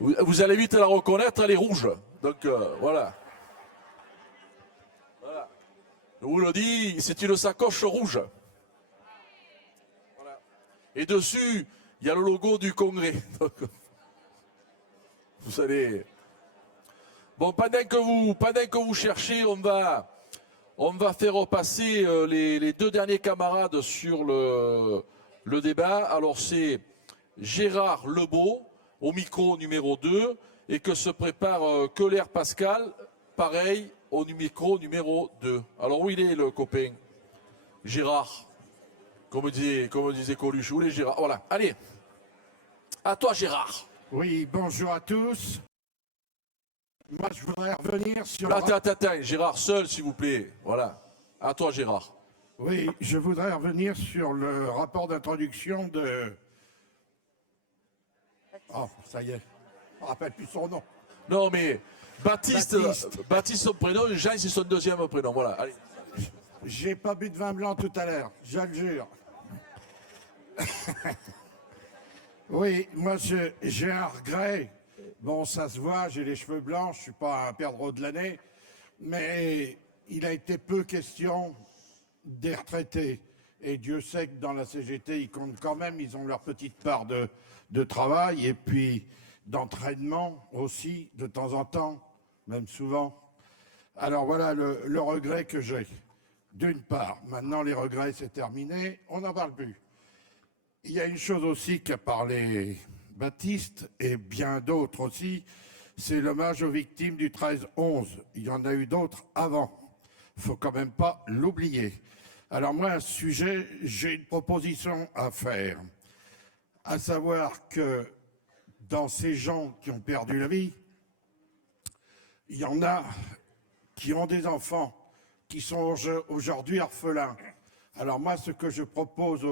Vous allez vite la reconnaître, elle est rouge. Donc voilà. Voilà. Je vous le dis, c'est une sacoche rouge. Voilà. Et dessus, il y a le logo du Congrès. Donc, vous allez... Bon, pendant que vous cherchez, on va faire passer les deux derniers camarades sur le débat. Alors c'est Gérard Lebeau au micro numéro 2 et que se prépare Keller Pascal, pareil au micro numéro 2. Alors où il est le copain? Gérard, comme disait Coluche, où est Gérard? Voilà, allez, à toi Gérard. Oui, bonjour à tous. Moi, je voudrais revenir sur... Attends, Gérard, seul s'il vous plaît. Voilà, à toi Gérard. Oui, je voudrais revenir sur le rapport d'introduction de... Oh, ça y est, je ne me rappelle plus son nom. Non mais Baptiste son prénom, Jean c'est son deuxième prénom. Voilà, allez. J'ai pas bu de vin blanc tout à l'heure, je le jure. Oui, moi j'ai un regret. Bon, ça se voit, j'ai les cheveux blancs, je suis pas un perdreau de l'année, mais il a été peu question des retraités. Et Dieu sait que dans la CGT, ils comptent quand même, ils ont leur petite part de travail et puis d'entraînement aussi, de temps en temps, même souvent. Alors voilà le regret que j'ai. D'une part, maintenant les regrets c'est terminé, on n'en parle plus. Il y a une chose aussi qu'a parlé Baptiste et bien d'autres aussi, c'est l'hommage aux victimes du 13-11. Il y en a eu d'autres avant. Il ne faut quand même pas l'oublier. Alors moi, à ce sujet, j'ai une proposition à faire. À savoir que dans ces gens qui ont perdu la vie, il y en a qui ont des enfants, qui sont aujourd'hui orphelins. Alors moi, ce que je propose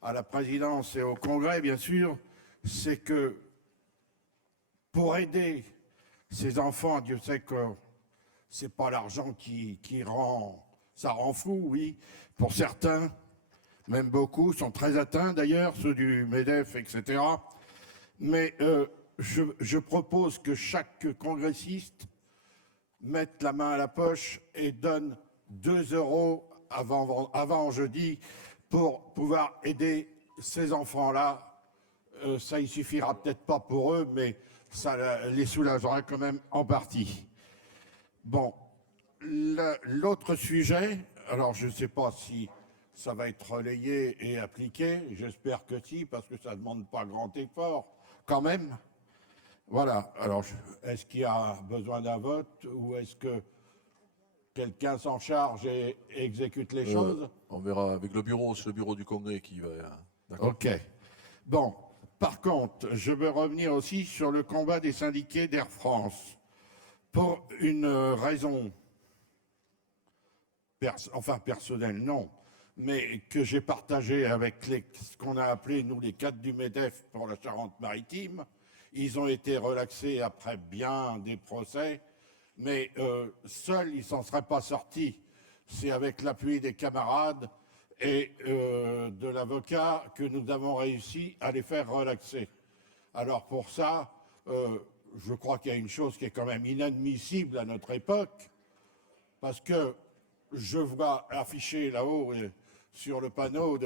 à la présidence et au Congrès, bien sûr, c'est que pour aider ces enfants, Dieu sait que c'est pas l'argent qui rend, ça rend fou, oui, pour certains, même beaucoup, sont très atteints d'ailleurs, ceux du MEDEF, etc. Mais je propose que chaque congressiste mette la main à la poche et donne 2 € avant jeudi pour pouvoir aider ces enfants-là. Ça ne suffira peut-être pas pour eux, mais ça les soulagera quand même en partie. Bon, l'autre sujet, alors je ne sais pas si ça va être relayé et appliqué, j'espère que si, parce que ça ne demande pas grand effort, quand même. Voilà, alors est-ce qu'il y a besoin d'un vote ou est-ce que quelqu'un s'en charge et exécute les choses? On verra avec le bureau, c'est le bureau du Congrès qui va... D'accord. Ok. Bon, par contre, je veux revenir aussi sur le combat des syndiqués d'Air France. Pour une raison, personnelle, non, mais que j'ai partagée avec ce qu'on a appelé, nous, les cadres du MEDEF pour la Charente-Maritime. Ils ont été relaxés après bien des procès, mais seuls, ils ne s'en seraient pas sortis. C'est avec l'appui des camarades et de l'avocat que nous avons réussi à les faire relaxer. Alors pour ça, je crois qu'il y a une chose qui est quand même inadmissible à notre époque, parce que je vois affiché là-haut sur le panneau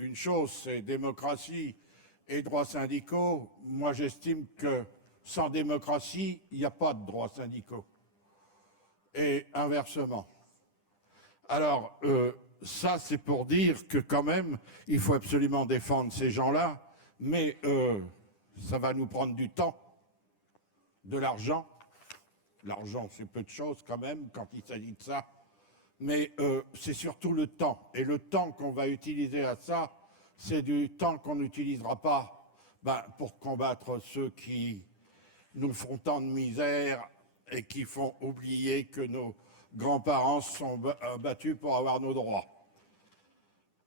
une chose, c'est démocratie et droits syndicaux. Moi, j'estime que sans démocratie, il n'y a pas de droits syndicaux. Et inversement. Alors, ça, c'est pour dire que quand même, il faut absolument défendre ces gens-là, mais ça va nous prendre du temps, de l'argent. L'argent, c'est peu de choses quand même quand il s'agit de ça. Mais c'est surtout le temps. Et le temps qu'on va utiliser à ça, c'est du temps qu'on n'utilisera pas pour combattre ceux qui nous font tant de misère et qui font oublier que nos grands-parents se sont battus pour avoir nos droits.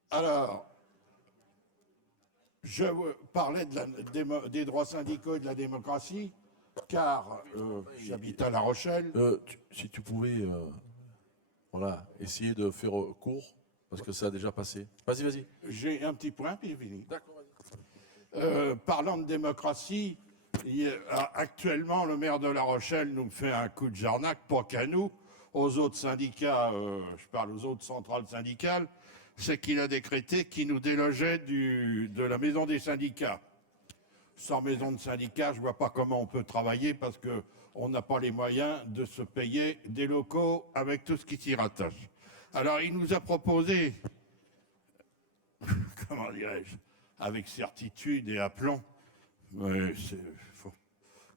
Alors, je parlais des droits syndicaux et de la démocratie, car j'habite à La Rochelle. Si tu pouvais voilà, essayer de faire court, parce que ça a déjà passé. Vas-y. J'ai un petit point, puis fini. D'accord, vas-y. Parlant de démocratie, Actuellement, le maire de La Rochelle nous fait un coup de jarnac, pas qu'à nous, aux autres syndicats, je parle aux autres centrales syndicales, c'est qu'il a décrété qu'il nous délogeait de la maison des syndicats. Sans maison de syndicat, je ne vois pas comment on peut travailler parce qu'on n'a pas les moyens de se payer des locaux avec tout ce qui s'y rattache. Alors, il nous a proposé, comment dirais-je, avec certitude et aplomb,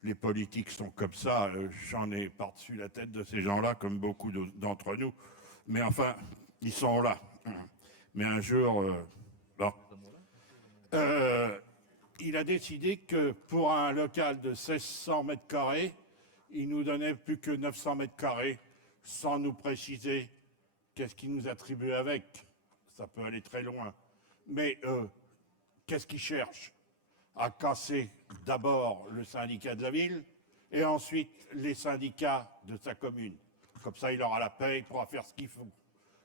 les politiques sont comme ça, j'en ai par-dessus la tête de ces gens-là, comme beaucoup d'entre nous. Mais enfin, ils sont là. Mais un jour, bon. Il a décidé que pour un local de 1600 mètres carrés, il nous donnait plus que 900 mètres carrés, sans nous préciser qu'est-ce qu'il nous attribuait avec. Ça peut aller très loin. Mais qu'est-ce qu'il cherche? À casser d'abord le syndicat de la ville et ensuite les syndicats de sa commune. Comme ça, il aura la paix, il pourra faire ce qu'il faut.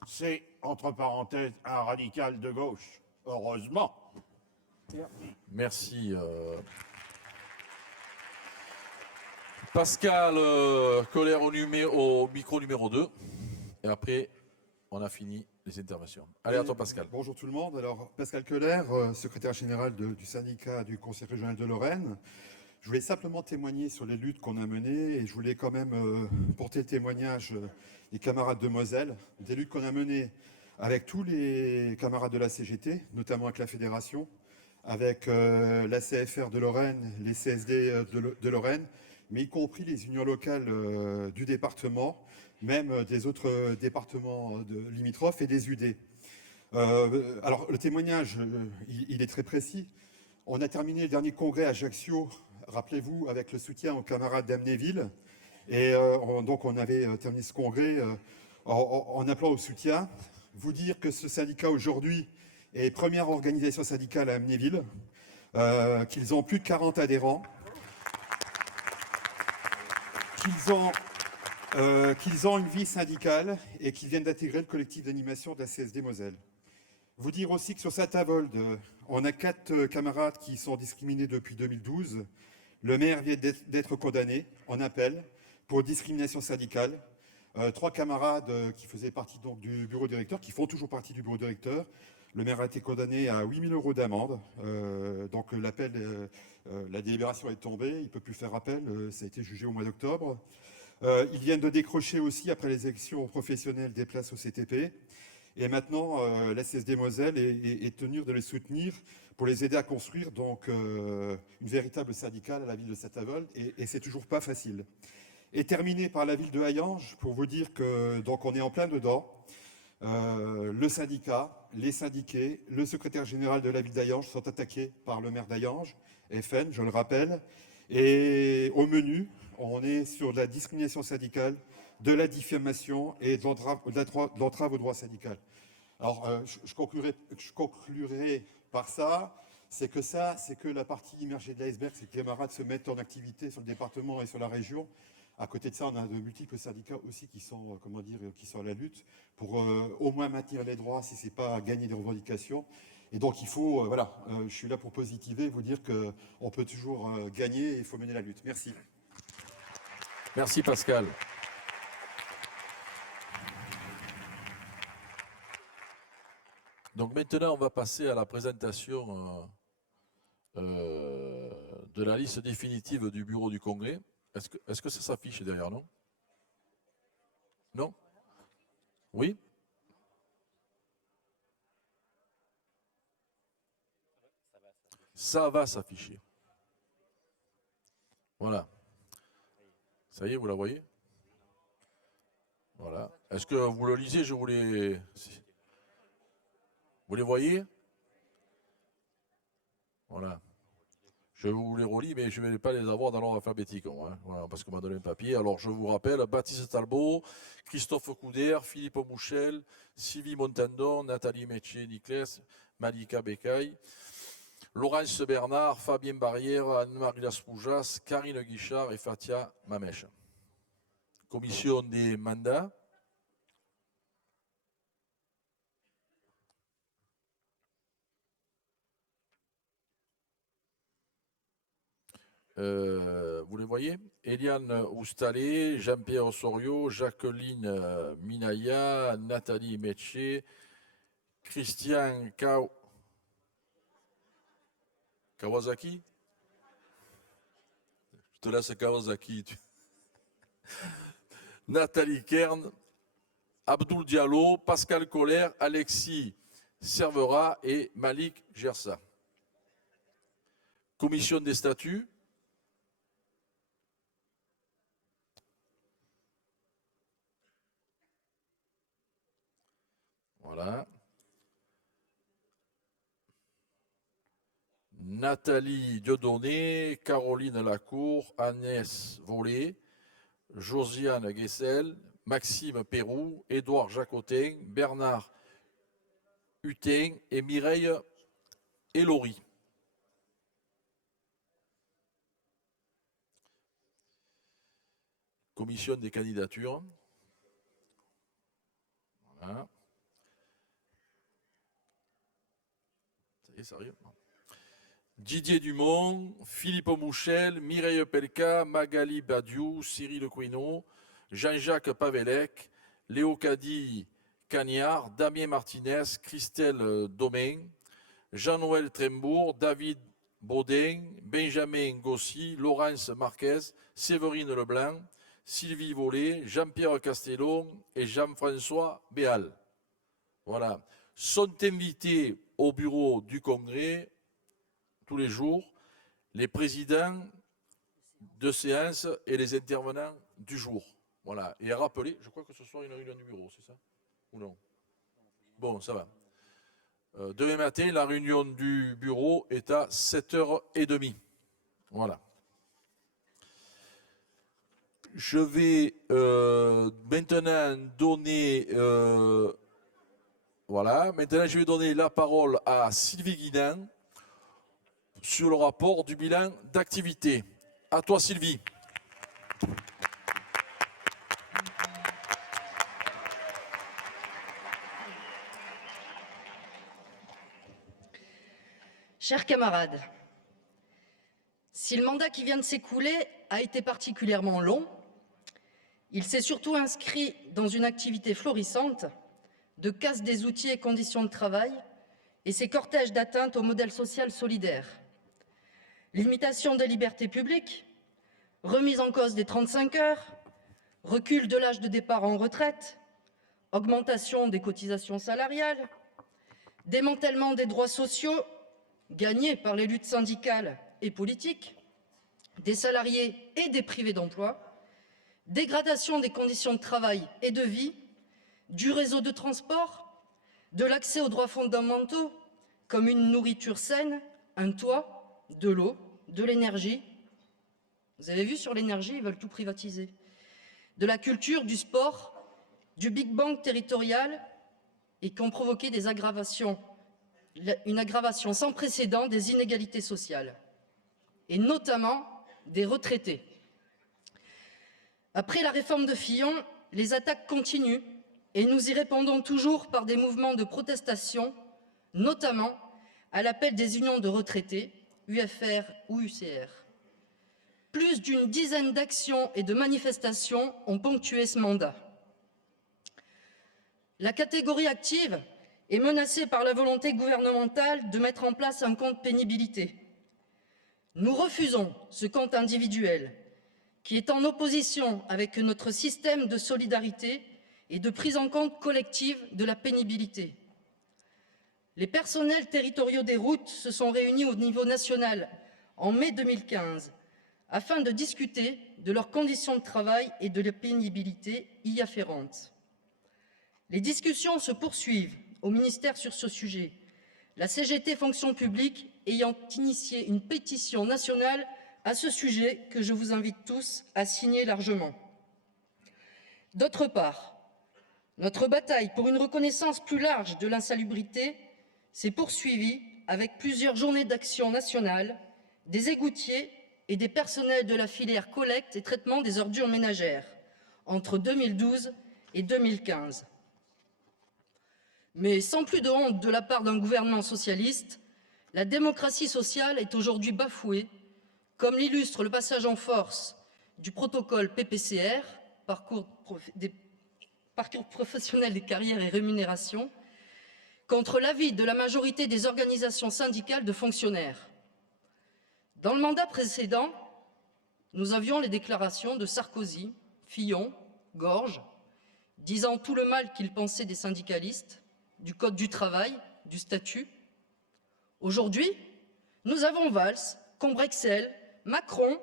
C'est, entre parenthèses, un radical de gauche. Heureusement. Merci. Pascal Kohler au micro numéro 2. Et après, on a fini les interventions. Allez, à toi, Pascal. Bonjour tout le monde. Alors, Pascal Kohler, secrétaire général du syndicat du Conseil régional de Lorraine. Je voulais simplement témoigner sur les luttes qu'on a menées et je voulais quand même porter le témoignage des camarades de Moselle, des luttes qu'on a menées avec tous les camarades de la CGT, notamment avec la Fédération, avec la CFR de Lorraine, les CSD de Lorraine, mais y compris les unions locales du département, même des autres départements limitrophes et des UD. Alors, le témoignage, il est très précis. On a terminé le dernier congrès à Ajaccio, rappelez-vous, avec le soutien aux camarades d'Amnéville. Et donc, on avait terminé ce congrès en appelant au soutien. Vous dire que ce syndicat, aujourd'hui, est première organisation syndicale à Amnéville, qu'ils ont plus de 40 adhérents, qu'ils ont une vie syndicale et qu'ils viennent d'intégrer le collectif d'animation de la CSD Moselle. Vous dire aussi que sur Saint-Avold, on a 4 camarades qui sont discriminés depuis 2012. Le maire vient d'être condamné en appel pour discrimination syndicale. 3 camarades qui faisaient partie donc, du bureau directeur, qui font toujours partie du bureau directeur. Le maire a été condamné à 8 000 € d'amende. Donc l'appel, la délibération est tombée, il ne peut plus faire appel, ça a été jugé au mois d'octobre. Ils viennent de décrocher aussi, après les élections professionnelles, des places au CTP. Et maintenant, la CSD Moselle est tenue de les soutenir pour les aider à construire donc, une véritable syndicale à la ville de Saint-Avold. Et c'est toujours pas facile. Et terminé par la ville de Hayange, pour vous dire que donc on est en plein dedans. Le syndicat, les syndiqués, le secrétaire général de la ville d'Hayange sont attaqués par le maire d'Hayange, FN, je le rappelle. Et au menu, on est sur de la discrimination syndicale, de la diffamation et de l'entrave au droit syndical. Alors, je conclurai par ça, c'est que la partie immergée de l'iceberg, c'est que les camarades se mettent en activité sur le département et sur la région. À côté de ça, on a de multiples syndicats aussi qui sont, qui sont à la lutte pour au moins maintenir les droits si ce n'est pas gagner des revendications. Et donc, il faut, voilà, je suis là pour positiver, vous dire qu'on peut toujours gagner et il faut mener la lutte. Merci. Merci, Pascal. Donc maintenant, on va passer à la présentation de la liste définitive du bureau du Congrès. Est-ce que ça s'affiche derrière, non? Non? Oui? Ça va s'afficher. Voilà. Ça y est, vous la voyez? Voilà. Est-ce que vous le lisez? Je vous les... Vous les voyez? Voilà. Je vous les relis, mais je ne vais pas les avoir dans l'ordre alphabétique, hein. Voilà, parce qu'on m'a donné un papier. Alors, je vous rappelle, Baptiste Talbot, Christophe Couder, Philippe Mouchel, Sylvie Montandon, Nathalie Métier-Niclès, Malika Bekay, Laurence Bernard, Fabien Barrière, Anne-Marie Laspoujas, Karine Guichard et Fatia Mamèche. Commission des mandats. vous les voyez? Eliane Oustalé, Jean-Pierre Osorio, Jacqueline Minaya, Nathalie Metché, Christian Kawasaki? Je te laisse Kawasaki. Nathalie Kern, Abdoul Diallo, Pascal Colère, Alexis Servera et Malik Gersa. Commission des statuts. Voilà. Nathalie Dieudonné, Caroline Lacour, Agnès Volé, Josiane Guessel, Maxime Pérou, Édouard Jacotin, Bernard Hutin et Mireille Elori. Commission des candidatures. Voilà. Ça y est, ça arrive. Didier Dumont, Philippe Mouchel, Mireille Pelka, Magali Badiou, Cyril Quinault, Jean-Jacques Pavelec, Léocadie Cagnard, Damien Martinez, Christelle Domain, Jean-Noël Trembourg, David Baudin, Benjamin Gossy, Laurence Marquez, Séverine Leblanc, Sylvie Vollet, Jean-Pierre Castellon et Jean-François Béal. Voilà. Sont invités au bureau du Congrès tous les jours les présidents de séance et les intervenants du jour. Voilà. Et à rappeler, je crois que ce soir, il y a une réunion du bureau, c'est ça? Ou non? Bon, ça va. Demain matin, la réunion du bureau est à 7h30. Voilà. Je vais maintenant donner... voilà. Maintenant, je vais donner la parole à Sylvie Guinan sur le rapport du bilan d'activité. À toi, Sylvie. Chers camarades, si le mandat qui vient de s'écouler a été particulièrement long, il s'est surtout inscrit dans une activité florissante de casse des outils et conditions de travail et ses cortèges d'atteinte au modèle social solidaire. Limitation des libertés publiques, remise en cause des 35 heures, recul de l'âge de départ en retraite, augmentation des cotisations salariales, démantèlement des droits sociaux gagnés par les luttes syndicales et politiques, des salariés et des privés d'emploi, dégradation des conditions de travail et de vie, du réseau de transport, de l'accès aux droits fondamentaux comme une nourriture saine, un toit, de l'eau, de l'énergie. Vous avez vu sur l'énergie, ils veulent tout privatiser. De la culture, du sport, du Big Bang territorial et qui ont provoqué des aggravations, une aggravation sans précédent des inégalités sociales et notamment des retraités. Après la réforme de Fillon, les attaques continuent et nous y répondons toujours par des mouvements de protestation, notamment à l'appel des unions de retraités, UFR ou UCR. Plus d'une dizaine d'actions et de manifestations ont ponctué ce mandat. La catégorie active est menacée par la volonté gouvernementale de mettre en place un compte pénibilité. Nous refusons ce compte individuel qui est en opposition avec notre système de solidarité et de prise en compte collective de la pénibilité. Les personnels territoriaux des routes se sont réunis au niveau national en mai 2015 afin de discuter de leurs conditions de travail et de la pénibilité y afférente. Les discussions se poursuivent au ministère sur ce sujet, la CGT Fonction publique ayant initié une pétition nationale à ce sujet que je vous invite tous à signer largement. D'autre part, notre bataille pour une reconnaissance plus large de l'insalubrité s'est poursuivie avec plusieurs journées d'action nationale, des égoutiers et des personnels de la filière collecte et traitement des ordures ménagères entre 2012 et 2015. Mais sans plus de honte de la part d'un gouvernement socialiste, la démocratie sociale est aujourd'hui bafouée comme l'illustre le passage en force du protocole PPCR, parcours professionnels des carrières et rémunérations, contre l'avis de la majorité des organisations syndicales de fonctionnaires. Dans le mandat précédent, nous avions les déclarations de Sarkozy, Fillon, Gorge, disant tout le mal qu'ils pensaient des syndicalistes, du code du travail, du statut. Aujourd'hui, nous avons Valls, Combrexel, Macron,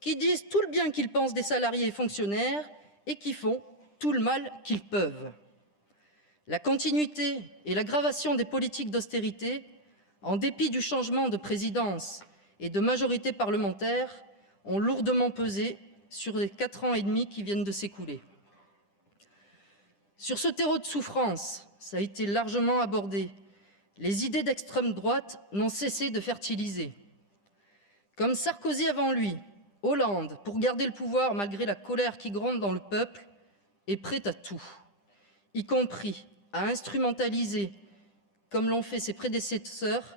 qui disent tout le bien qu'ils pensent des salariés et fonctionnaires et qui font tout le mal qu'ils peuvent. La continuité et l'aggravation des politiques d'austérité, en dépit du changement de présidence et de majorité parlementaire, ont lourdement pesé sur les 4 ans et demi qui viennent de s'écouler. Sur ce terreau de souffrance, ça a été largement abordé, les idées d'extrême droite n'ont cessé de fertiliser. Comme Sarkozy avant lui, Hollande, pour garder le pouvoir malgré la colère qui gronde dans le peuple, est prêt à tout, y compris à instrumentaliser, comme l'ont fait ses prédécesseurs,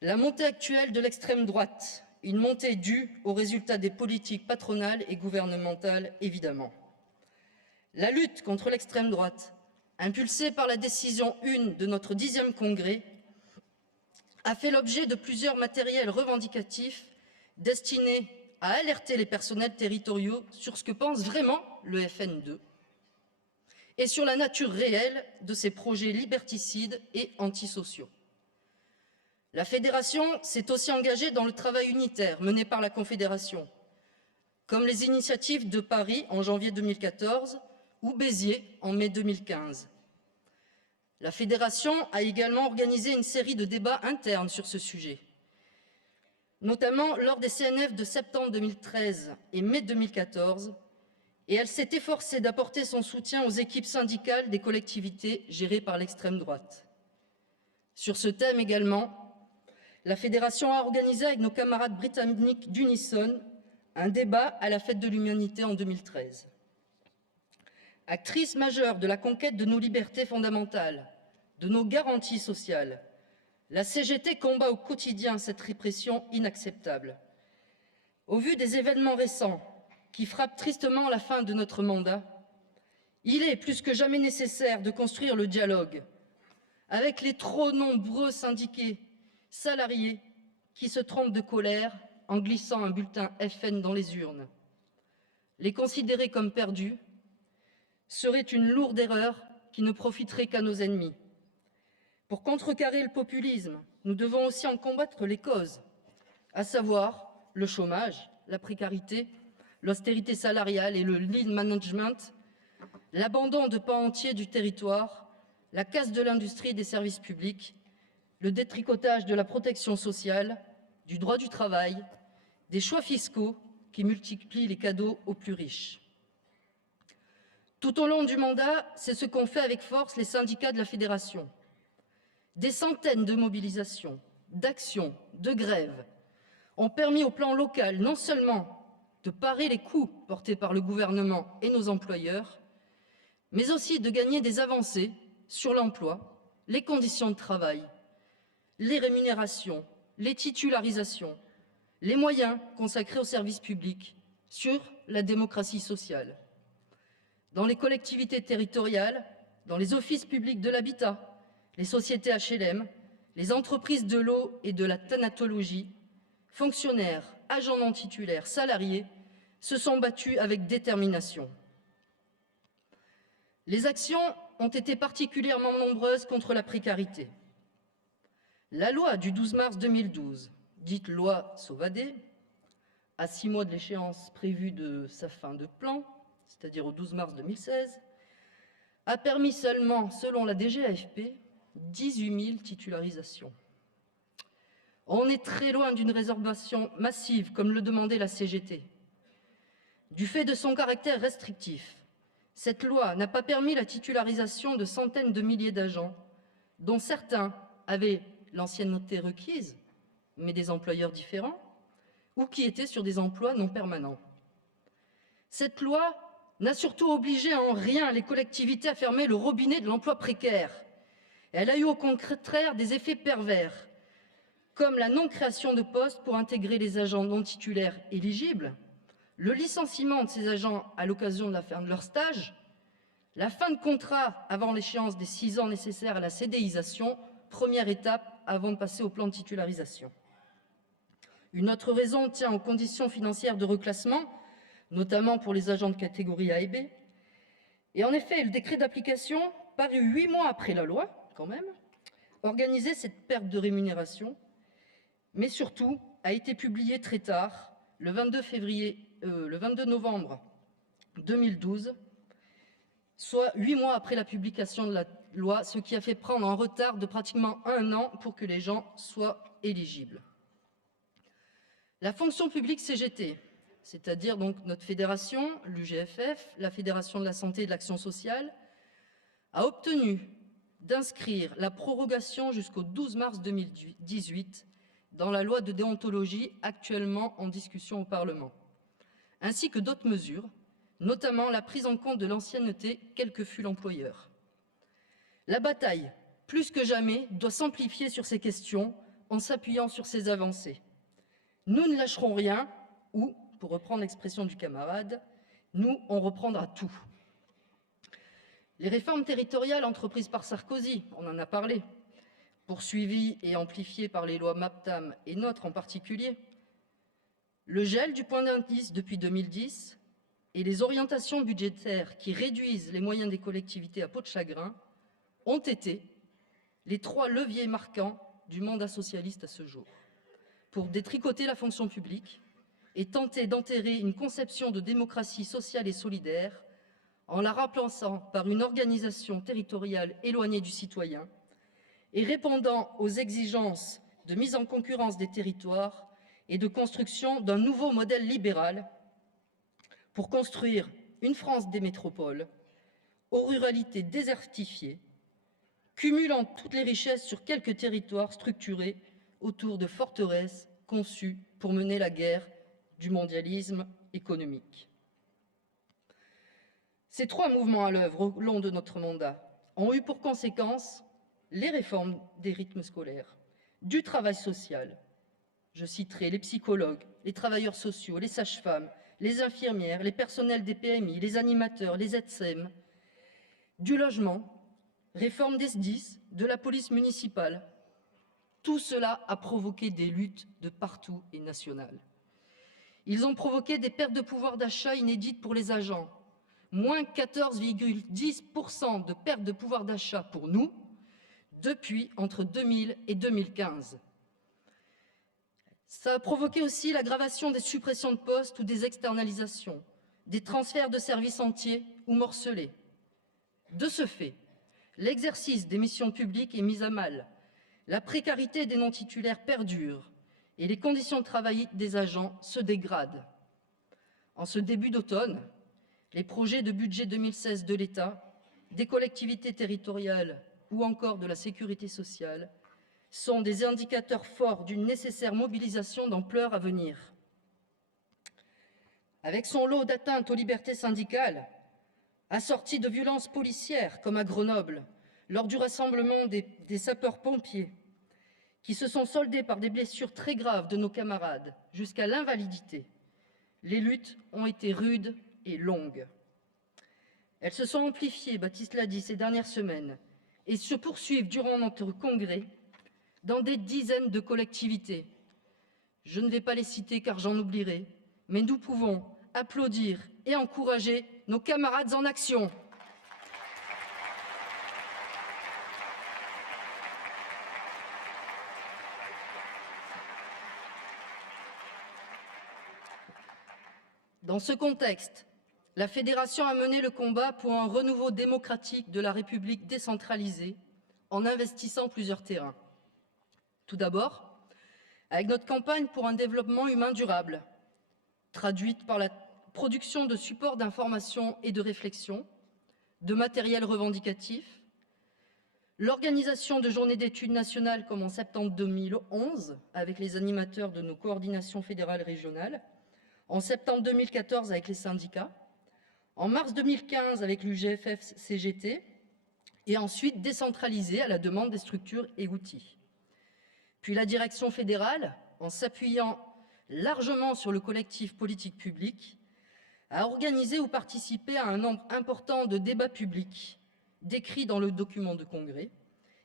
la montée actuelle de l'extrême droite, une montée due aux résultats des politiques patronales et gouvernementales, évidemment. La lutte contre l'extrême droite, impulsée par la décision 1 de notre 10e congrès, a fait l'objet de plusieurs matériels revendicatifs destinés à alerter les personnels territoriaux sur ce que pense vraiment le FN2 et sur la nature réelle de ces projets liberticides et antisociaux. La Fédération s'est aussi engagée dans le travail unitaire mené par la Confédération, comme les initiatives de Paris en janvier 2014 ou Béziers en mai 2015. La Fédération a également organisé une série de débats internes sur ce sujet, notamment lors des CNF de septembre 2013 et mai 2014, et elle s'est efforcée d'apporter son soutien aux équipes syndicales des collectivités gérées par l'extrême droite. Sur ce thème également, la Fédération a organisé avec nos camarades britanniques d'Unison un débat à la Fête de l'Humanité en 2013. Actrice majeure de la conquête de nos libertés fondamentales, de nos garanties sociales, la CGT combat au quotidien cette répression inacceptable. Au vu des événements récents qui frappent tristement la fin de notre mandat, il est plus que jamais nécessaire de construire le dialogue avec les trop nombreux syndiqués, salariés qui se trompent de colère en glissant un bulletin FN dans les urnes. Les considérer comme perdus serait une lourde erreur qui ne profiterait qu'à nos ennemis. Pour contrecarrer le populisme, nous devons aussi en combattre les causes, à savoir le chômage, la précarité, l'austérité salariale et le lean management, l'abandon de pans entiers du territoire, la casse de l'industrie et des services publics, le détricotage de la protection sociale, du droit du travail, des choix fiscaux qui multiplient les cadeaux aux plus riches. Tout au long du mandat, c'est ce qu'ont fait avec force les syndicats de la Fédération. Des centaines de mobilisations, d'actions, de grèves ont permis au plan local non seulement de parer les coûts portés par le gouvernement et nos employeurs, mais aussi de gagner des avancées sur l'emploi, les conditions de travail, les rémunérations, les titularisations, les moyens consacrés aux services publics, sur la démocratie sociale. Dans les collectivités territoriales, dans les offices publics de l'habitat, les sociétés HLM, les entreprises de l'eau et de la thanatologie, fonctionnaires, agents non titulaires, salariés, se sont battus avec détermination. Les actions ont été particulièrement nombreuses contre la précarité. La loi du 12 mars 2012, dite loi Sauvadet, à 6 mois de l'échéance prévue de sa fin de plan, c'est-à-dire au 12 mars 2016, a permis seulement, selon la DGAFP, 18 000 titularisations. On est très loin d'une résorption massive, comme le demandait la CGT. Du fait de son caractère restrictif, cette loi n'a pas permis la titularisation de centaines de milliers d'agents, dont certains avaient l'ancienneté requise, mais des employeurs différents, ou qui étaient sur des emplois non permanents. Cette loi n'a surtout obligé en rien les collectivités à fermer le robinet de l'emploi précaire. Elle a eu au contraire des effets pervers. comme la non-création de postes pour intégrer les agents non titulaires éligibles, le licenciement de ces agents à l'occasion de la fin de leur stage, la fin de contrat avant l'échéance des 6 ans nécessaires à la CDIsation, première étape avant de passer au plan de titularisation. Une autre raison tient aux conditions financières de reclassement, notamment pour les agents de catégorie A et B. Et en effet, le décret d'application, paru 8 mois après la loi, quand même, organisait cette perte de rémunération, mais surtout a été publié très tard, le 22 novembre 2012, soit 8 mois après la publication de la loi, ce qui a fait prendre un retard de pratiquement 1 an pour que les gens soient éligibles. La fonction publique CGT, c'est-à-dire donc notre fédération, l'UGFF, la Fédération de la santé et de l'action sociale, a obtenu d'inscrire la prorogation jusqu'au 12 mars 2018 dans la loi de déontologie actuellement en discussion au Parlement, ainsi que d'autres mesures, notamment la prise en compte de l'ancienneté, quel que fût l'employeur. La bataille, plus que jamais, doit s'amplifier sur ces questions en s'appuyant sur ces avancées. Nous ne lâcherons rien, ou, pour reprendre l'expression du camarade, nous, on reprendra tout. Les réformes territoriales entreprises par Sarkozy, on en a parlé, poursuivies et amplifiées par les lois MAPTAM et NOTRe en particulier, le gel du point d'indice depuis 2010 et les orientations budgétaires qui réduisent les moyens des collectivités à peau de chagrin ont été les 3 leviers marquants du mandat socialiste à ce jour, pour détricoter la fonction publique et tenter d'enterrer une conception de démocratie sociale et solidaire en la remplaçant par une organisation territoriale éloignée du citoyen et répondant aux exigences de mise en concurrence des territoires et de construction d'un nouveau modèle libéral pour construire une France des métropoles, aux ruralités désertifiées, cumulant toutes les richesses sur quelques territoires structurés autour de forteresses conçues pour mener la guerre du mondialisme économique. Ces 3 mouvements à l'œuvre au long de notre mandat ont eu pour conséquence les réformes des rythmes scolaires, du travail social. Je citerai les psychologues, les travailleurs sociaux, les sages-femmes, les infirmières, les personnels des PMI, les animateurs, les aides-SEM, du logement, réforme des SDIS, de la police municipale. Tout cela a provoqué des luttes de partout et nationales. Ils ont provoqué des pertes de pouvoir d'achat inédites pour les agents, moins 14,10% de perte de pouvoir d'achat pour nous, depuis entre 2000 et 2015. Ça a provoqué aussi l'aggravation des suppressions de postes ou des externalisations, des transferts de services entiers ou morcelés. De ce fait, l'exercice des missions publiques est mis à mal, la précarité des non-titulaires perdure et les conditions de travail des agents se dégradent. En ce début d'automne, les projets de budget 2016 de l'État, des collectivités territoriales ou encore de la sécurité sociale sont des indicateurs forts d'une nécessaire mobilisation d'ampleur à venir. Avec son lot d'atteintes aux libertés syndicales, assorties de violences policières comme à Grenoble, lors du rassemblement des sapeurs-pompiers, qui se sont soldées par des blessures très graves de nos camarades jusqu'à l'invalidité, les luttes ont été rudes et longues. Elles se sont amplifiées, Baptiste l'a dit, ces dernières semaines et se poursuivent durant notre congrès dans des dizaines de collectivités. Je ne vais pas les citer car j'en oublierai, mais nous pouvons applaudir et encourager nos camarades en action. Dans ce contexte, la Fédération a mené le combat pour un renouveau démocratique de la République décentralisée en investissant plusieurs terrains. Tout d'abord, avec notre campagne pour un développement humain durable, traduite par la production de supports d'information et de réflexion, de matériel revendicatif, l'organisation de journées d'études nationales comme en septembre 2011 avec les animateurs de nos coordinations fédérales régionales, en septembre 2014 avec les syndicats, en mars 2015 avec l'UGFF-CGT et ensuite décentralisé à la demande des structures et outils. Puis la direction fédérale, en s'appuyant largement sur le collectif politique publique, a organisé ou participé à un nombre important de débats publics décrits dans le document de congrès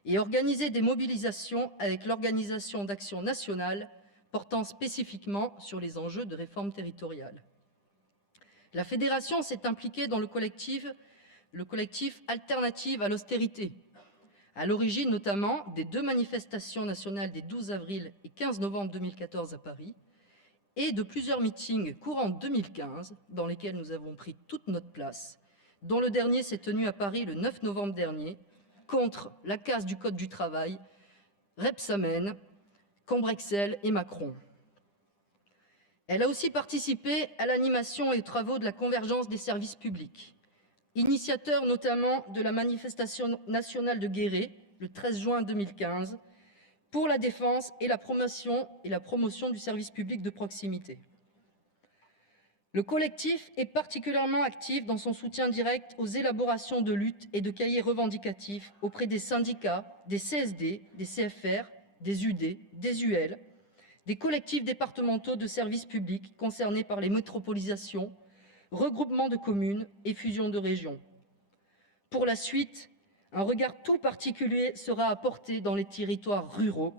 et organisé des mobilisations avec l'organisation d'actions nationales portant spécifiquement sur les enjeux de réforme territoriale. La fédération s'est impliquée dans le collectif Alternative à l'austérité, à l'origine notamment des 2 manifestations nationales des 12 avril et 15 novembre 2014 à Paris, et de plusieurs meetings courant 2015, dans lesquels nous avons pris toute notre place, dont le dernier s'est tenu à Paris le 9 novembre dernier, contre la casse du Code du travail, Rebsamen, Combrexel et Macron. Elle a aussi participé à l'animation et aux travaux de la convergence des services publics, initiateur notamment de la manifestation nationale de Guéret, le 13 juin 2015, pour la défense et la promotion du service public de proximité. Le collectif est particulièrement actif dans son soutien direct aux élaborations de luttes et de cahiers revendicatifs auprès des syndicats, des CSD, des CFR, des UD, des UL, des collectifs départementaux de services publics concernés par les métropolisations, regroupements de communes et fusions de régions. Pour la suite, un regard tout particulier sera apporté dans les territoires ruraux,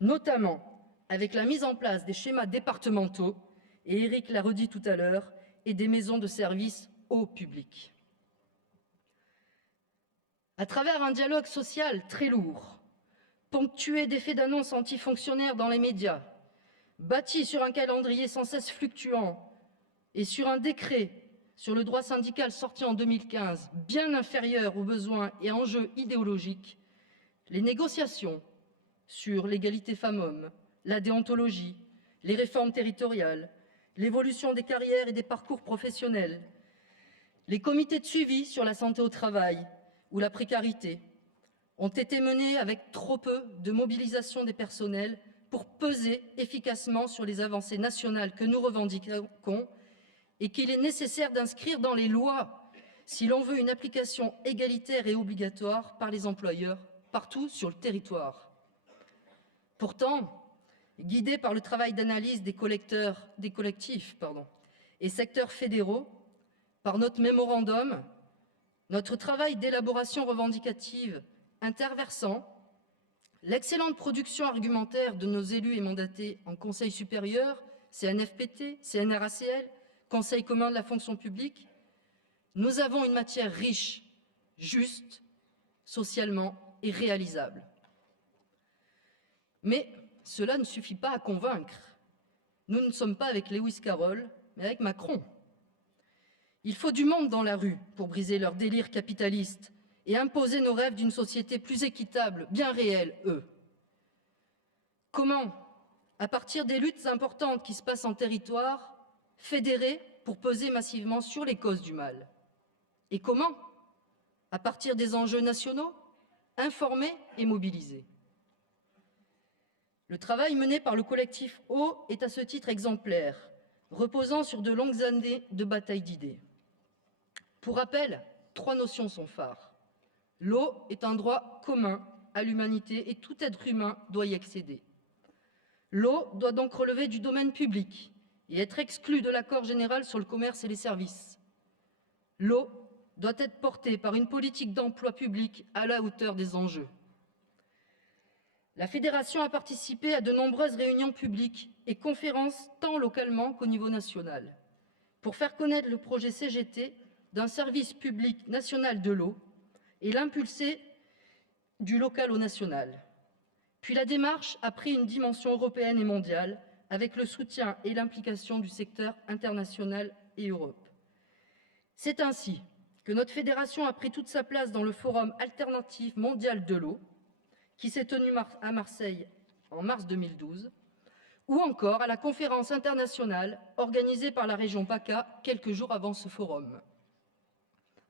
notamment avec la mise en place des schémas départementaux, et Éric l'a redit tout à l'heure, et des maisons de services au public. À travers un dialogue social très lourd, ponctué d'effets d'annonce antifonctionnaires dans les médias, bâti sur un calendrier sans cesse fluctuant et sur un décret sur le droit syndical sorti en 2015, bien inférieur aux besoins et enjeux idéologiques, les négociations sur l'égalité femmes-hommes, la déontologie, les réformes territoriales, l'évolution des carrières et des parcours professionnels, les comités de suivi sur la santé au travail ou la précarité ont été menés avec trop peu de mobilisation des personnels pour peser efficacement sur les avancées nationales que nous revendiquons et qu'il est nécessaire d'inscrire dans les lois si l'on veut une application égalitaire et obligatoire par les employeurs partout sur le territoire. Pourtant, guidés par le travail d'analyse des collectifs et secteurs fédéraux, par notre mémorandum, notre travail d'élaboration revendicative interversant, l'excellente production argumentaire de nos élus et mandatés en Conseil supérieur, CNFPT, CNRACL, Conseil commun de la fonction publique, nous avons une matière riche, juste, socialement et réalisable. Mais cela ne suffit pas à convaincre. Nous ne sommes pas avec Lewis Carroll, mais avec Macron. Il faut du monde dans la rue pour briser leur délire capitaliste et imposer nos rêves d'une société plus équitable, bien réelle, eux. Comment, à partir des luttes importantes qui se passent en territoire, fédérer pour peser massivement sur les causes du mal? Et comment, à partir des enjeux nationaux, informer et mobiliser? Le travail mené par le collectif Eau est à ce titre exemplaire, reposant sur de longues années de bataille d'idées. Pour rappel, 3 notions sont phares. L'eau est un droit commun à l'humanité et tout être humain doit y accéder. L'eau doit donc relever du domaine public et être exclue de l'accord général sur le commerce et les services. L'eau doit être portée par une politique d'emploi public à la hauteur des enjeux. La Fédération a participé à de nombreuses réunions publiques et conférences tant localement qu'au niveau national pour faire connaître le projet CGT d'un service public national de l'eau et l'impulser du local au national. Puis la démarche a pris une dimension européenne et mondiale avec le soutien et l'implication du secteur international et Europe. C'est ainsi que notre fédération a pris toute sa place dans le Forum alternatif mondial de l'eau qui s'est tenu à Marseille en mars 2012, ou encore à la conférence internationale organisée par la région PACA quelques jours avant ce forum.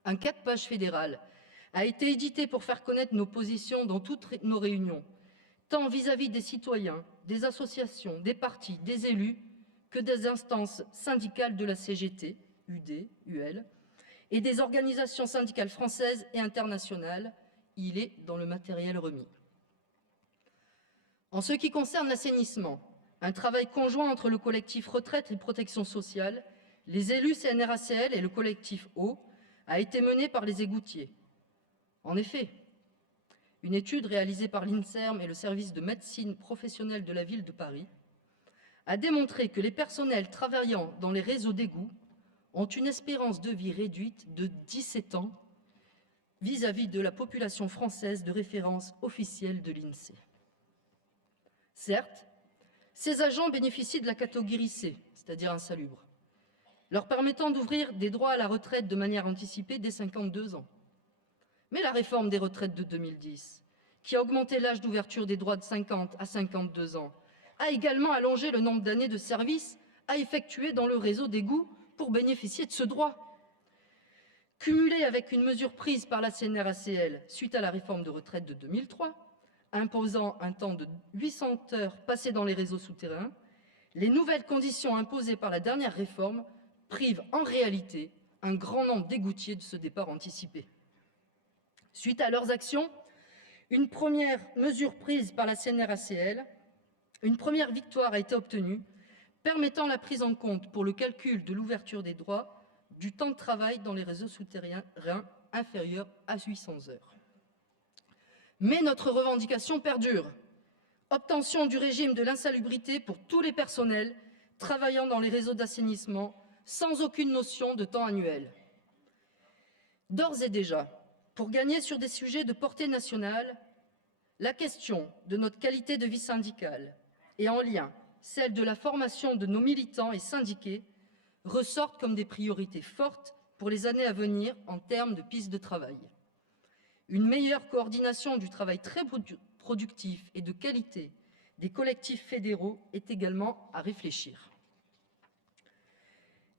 Un 4 pages fédéral a été édité pour faire connaître nos positions dans toutes nos réunions, tant vis-à-vis des citoyens, des associations, des partis, des élus, que des instances syndicales de la CGT, UD, UL, et des organisations syndicales françaises et internationales. Il est dans le matériel remis. En ce qui concerne l'assainissement, un travail conjoint entre le collectif retraite et protection sociale, les élus CNRACL et le collectif eau a été mené par les égoutiers. En effet, une étude réalisée par l'INSERM et le service de médecine professionnelle de la ville de Paris a démontré que les personnels travaillant dans les réseaux d'égouts ont une espérance de vie réduite de 17 ans vis-à-vis de la population française de référence officielle de l'INSEE. Certes, ces agents bénéficient de la catégorie C, c'est-à-dire insalubre, leur permettant d'ouvrir des droits à la retraite de manière anticipée dès 52 ans. Mais la réforme des retraites de 2010, qui a augmenté l'âge d'ouverture des droits de 50 à 52 ans, a également allongé le nombre d'années de service à effectuer dans le réseau d'égouts pour bénéficier de ce droit. Cumulé avec une mesure prise par la CNRACL suite à la réforme de retraite de 2003, imposant un temps de 800 heures passées dans les réseaux souterrains, les nouvelles conditions imposées par la dernière réforme privent en réalité un grand nombre d'égoutiers de ce départ anticipé. Suite à leurs actions, une première mesure prise par la CNRACL, une première victoire a été obtenue, permettant la prise en compte pour le calcul de l'ouverture des droits du temps de travail dans les réseaux souterrains inférieur à 800 heures. Mais notre revendication perdure. Obtention du régime de l'insalubrité pour tous les personnels travaillant dans les réseaux d'assainissement sans aucune notion de temps annuel. D'ores et déjà, pour gagner sur des sujets de portée nationale, la question de notre qualité de vie syndicale et en lien celle de la formation de nos militants et syndiqués ressortent comme des priorités fortes pour les années à venir en termes de pistes de travail. Une meilleure coordination du travail très productif et de qualité des collectifs fédéraux est également à réfléchir.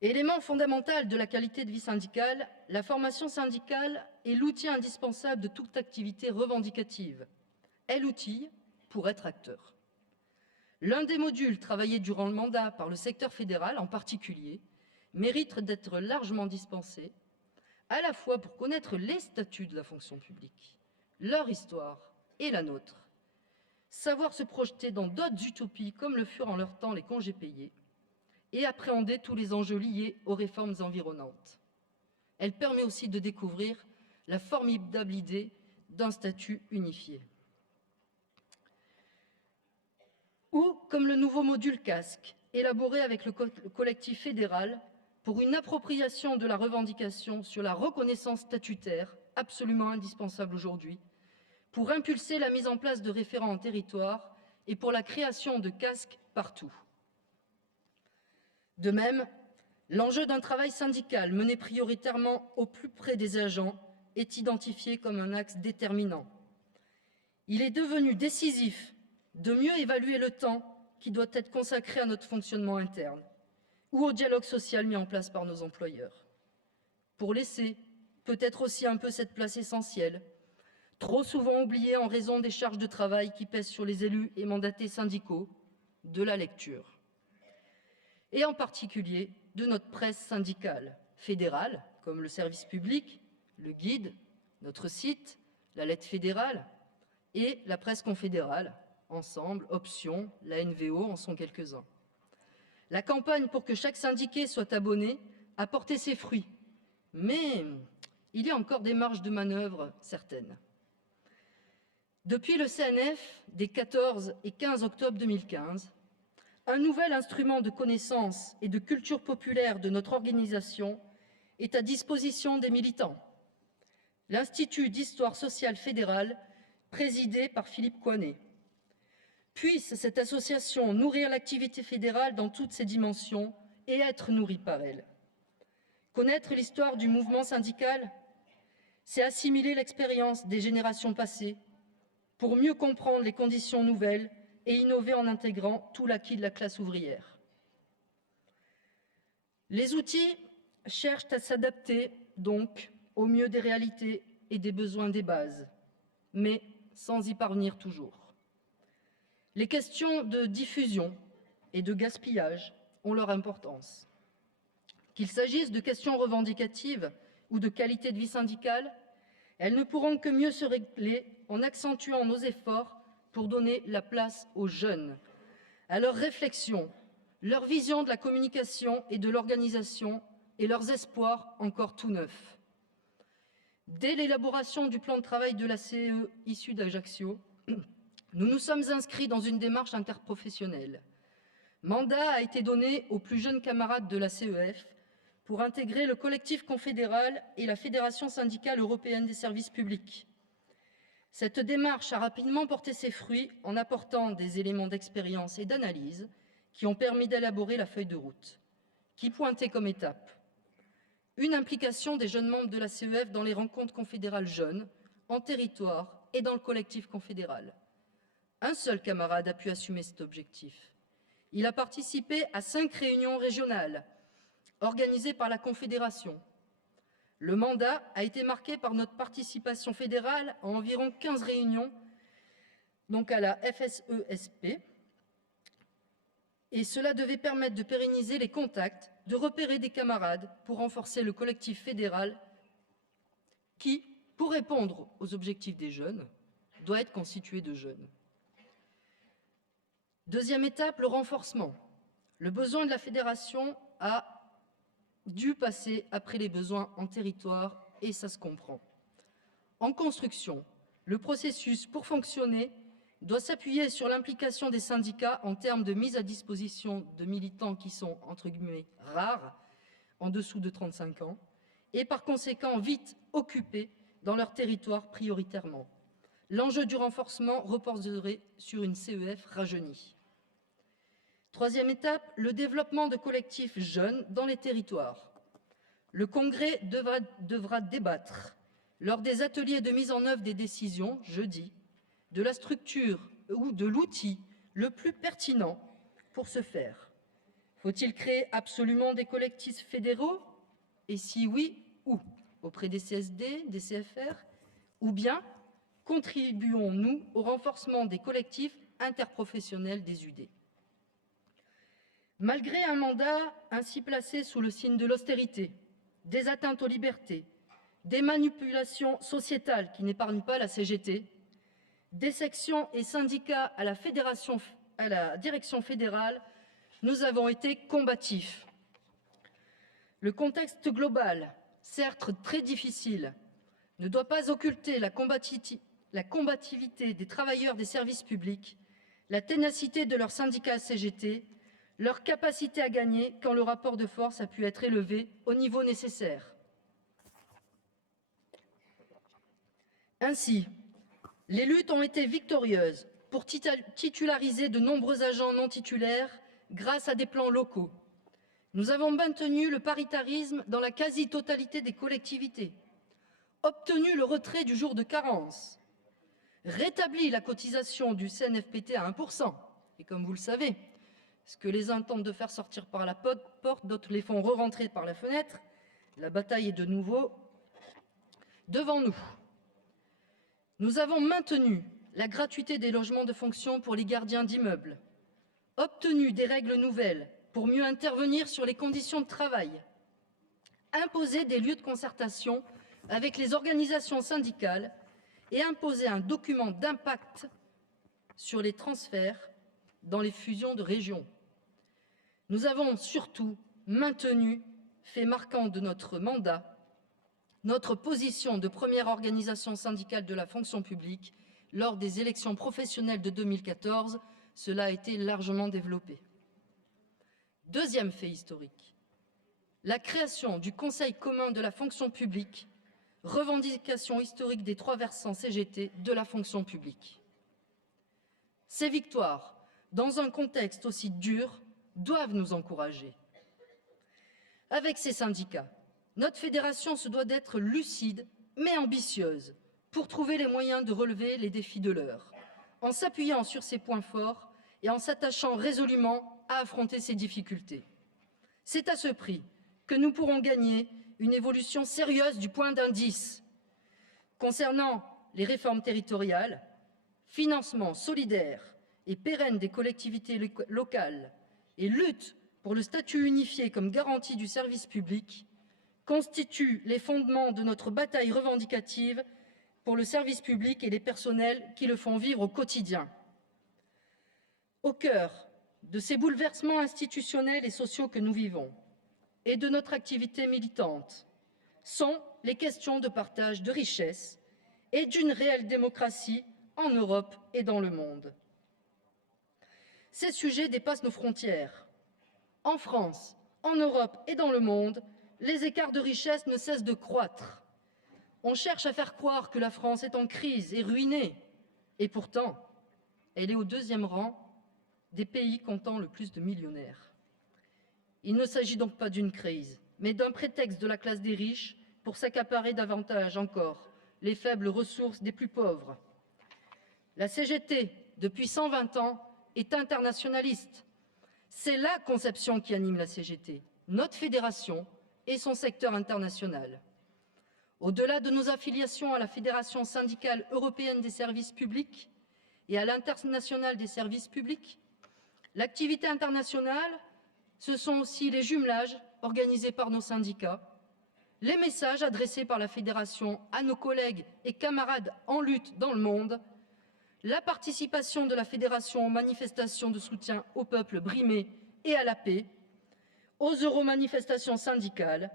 Élément fondamental de la qualité de vie syndicale, la formation syndicale est l'outil indispensable de toute activité revendicative. Elle outille pour être acteur. L'un des modules travaillés durant le mandat par le secteur fédéral en particulier mérite d'être largement dispensé, à la fois pour connaître les statuts de la fonction publique, leur histoire et la nôtre, savoir se projeter dans d'autres utopies comme le furent en leur temps les congés payés, et appréhender tous les enjeux liés aux réformes environnantes. Elle permet aussi de découvrir la formidable idée d'un statut unifié. Ou comme le nouveau module casque, élaboré avec le collectif fédéral pour une appropriation de la revendication sur la reconnaissance statutaire, absolument indispensable aujourd'hui, pour impulser la mise en place de référents en territoire et pour la création de casques partout. De même, l'enjeu d'un travail syndical mené prioritairement au plus près des agents est identifié comme un axe déterminant. Il est devenu décisif de mieux évaluer le temps qui doit être consacré à notre fonctionnement interne ou au dialogue social mis en place par nos employeurs, pour laisser peut-être aussi un peu cette place essentielle, trop souvent oubliée en raison des charges de travail qui pèsent sur les élus et mandatés syndicaux, de la lecture. Et en particulier de notre presse syndicale, fédérale, comme le service public, le guide, notre site, la lettre fédérale, et la presse confédérale, Ensemble, Option, la NVO en sont quelques-uns. La campagne pour que chaque syndiqué soit abonné a porté ses fruits, mais il y a encore des marges de manœuvre certaines. Depuis le CNF des 14 et 15 octobre 2015, un nouvel instrument de connaissance et de culture populaire de notre organisation est à disposition des militants. L'Institut d'histoire sociale fédérale, présidé par Philippe Coinet. Puisse cette association nourrir l'activité fédérale dans toutes ses dimensions et être nourrie par elle. Connaître l'histoire du mouvement syndical, c'est assimiler l'expérience des générations passées pour mieux comprendre les conditions nouvelles et innover en intégrant tout l'acquis de la classe ouvrière. Les outils cherchent à s'adapter donc au mieux des réalités et des besoins des bases, mais sans y parvenir toujours. Les questions de diffusion et de gaspillage ont leur importance. Qu'il s'agisse de questions revendicatives ou de qualité de vie syndicale, elles ne pourront que mieux se régler en accentuant nos efforts pour donner la place aux jeunes, à leurs réflexions, leur vision de la communication et de l'organisation et leurs espoirs encore tout neufs. Dès l'élaboration du plan de travail de la CE issu d'Ajaccio, nous nous sommes inscrits dans une démarche interprofessionnelle. Mandat a été donné aux plus jeunes camarades de la CEF pour intégrer le collectif confédéral et la Fédération syndicale européenne des services publics. Cette démarche a rapidement porté ses fruits en apportant des éléments d'expérience et d'analyse qui ont permis d'élaborer la feuille de route, qui pointait comme étape une implication des jeunes membres de la CEF dans les rencontres confédérales jeunes, en territoire et dans le collectif confédéral. Un seul camarade a pu assumer cet objectif. Il a participé à 5 réunions régionales organisées par la Confédération. Le mandat a été marqué par notre participation fédérale à environ 15 réunions, donc à la FSESP, et cela devait permettre de pérenniser les contacts, de repérer des camarades pour renforcer le collectif fédéral qui, pour répondre aux objectifs des jeunes, doit être constitué de jeunes. Deuxième étape, le renforcement. Le besoin de la fédération a dû passer après les besoins en territoire et ça se comprend. En construction, le processus pour fonctionner doit s'appuyer sur l'implication des syndicats en termes de mise à disposition de militants qui sont, entre guillemets, rares, en dessous de 35 ans, et par conséquent vite occupés dans leur territoire prioritairement. L'enjeu du renforcement reposerait sur une CEF rajeunie. Troisième étape, le développement de collectifs jeunes dans les territoires. Le Congrès devra débattre, lors des ateliers de mise en œuvre des décisions, jeudi, de la structure ou de l'outil le plus pertinent pour ce faire. Faut-il créer absolument des collectifs fédéraux? Et si oui, où? Auprès des CSD, des CFR? Ou bien contribuons-nous au renforcement des collectifs interprofessionnels des UD? Malgré un mandat ainsi placé sous le signe de l'austérité, des atteintes aux libertés, des manipulations sociétales qui n'épargnent pas la CGT, des sections et syndicats à la direction fédérale, nous avons été combatifs. Le contexte global, certes très difficile, ne doit pas occulter la combativité des travailleurs des services publics, la ténacité de leurs syndicats CGT, leur capacité à gagner quand le rapport de force a pu être élevé au niveau nécessaire. Ainsi, les luttes ont été victorieuses pour titulariser de nombreux agents non titulaires grâce à des plans locaux. Nous avons maintenu le paritarisme dans la quasi-totalité des collectivités, obtenu le retrait du jour de carence, rétabli la cotisation du CNFPT à 1%. Et comme vous le savez, ce que les uns tentent de faire sortir par la porte, d'autres les font re-rentrer par la fenêtre. La bataille est de nouveau devant nous. Nous avons maintenu la gratuité des logements de fonction pour les gardiens d'immeubles, obtenu des règles nouvelles pour mieux intervenir sur les conditions de travail, imposé des lieux de concertation avec les organisations syndicales et imposé un document d'impact sur les transferts dans les fusions de régions. Nous avons surtout maintenu, fait marquant de notre mandat, notre position de première organisation syndicale de la fonction publique lors des élections professionnelles de 2014, cela a été largement développé. Deuxième fait historique, la création du Conseil commun de la fonction publique, revendication historique des 3 versants CGT de la fonction publique. Ces victoires, dans un contexte aussi dur, doivent nous encourager. Avec ces syndicats, notre fédération se doit d'être lucide mais ambitieuse pour trouver les moyens de relever les défis de l'heure, en s'appuyant sur ses points forts et en s'attachant résolument à affronter ces difficultés. C'est à ce prix que nous pourrons gagner une évolution sérieuse du point d'indice. Concernant les réformes territoriales, financement solidaire et pérenne des collectivités locales et lutte pour le statut unifié comme garantie du service public, constituent les fondements de notre bataille revendicative pour le service public et les personnels qui le font vivre au quotidien. Au cœur de ces bouleversements institutionnels et sociaux que nous vivons et de notre activité militante sont les questions de partage de richesses et d'une réelle démocratie en Europe et dans le monde. Ces sujets dépassent nos frontières. En France, en Europe et dans le monde, les écarts de richesse ne cessent de croître. On cherche à faire croire que la France est en crise et ruinée, et pourtant, elle est au 2e rang des pays comptant le plus de millionnaires. Il ne s'agit donc pas d'une crise, mais d'un prétexte de la classe des riches pour s'accaparer davantage encore les faibles ressources des plus pauvres. La CGT, depuis 120 ans, est internationaliste. C'est la conception qui anime la CGT, notre fédération et son secteur international. Au-delà de nos affiliations à la Fédération syndicale européenne des services publics et à l'Internationale des services publics, l'activité internationale, ce sont aussi les jumelages organisés par nos syndicats, les messages adressés par la Fédération à nos collègues et camarades en lutte dans le monde, la participation de la Fédération aux manifestations de soutien au peuple brimé et à la paix, aux euromanifestations syndicales,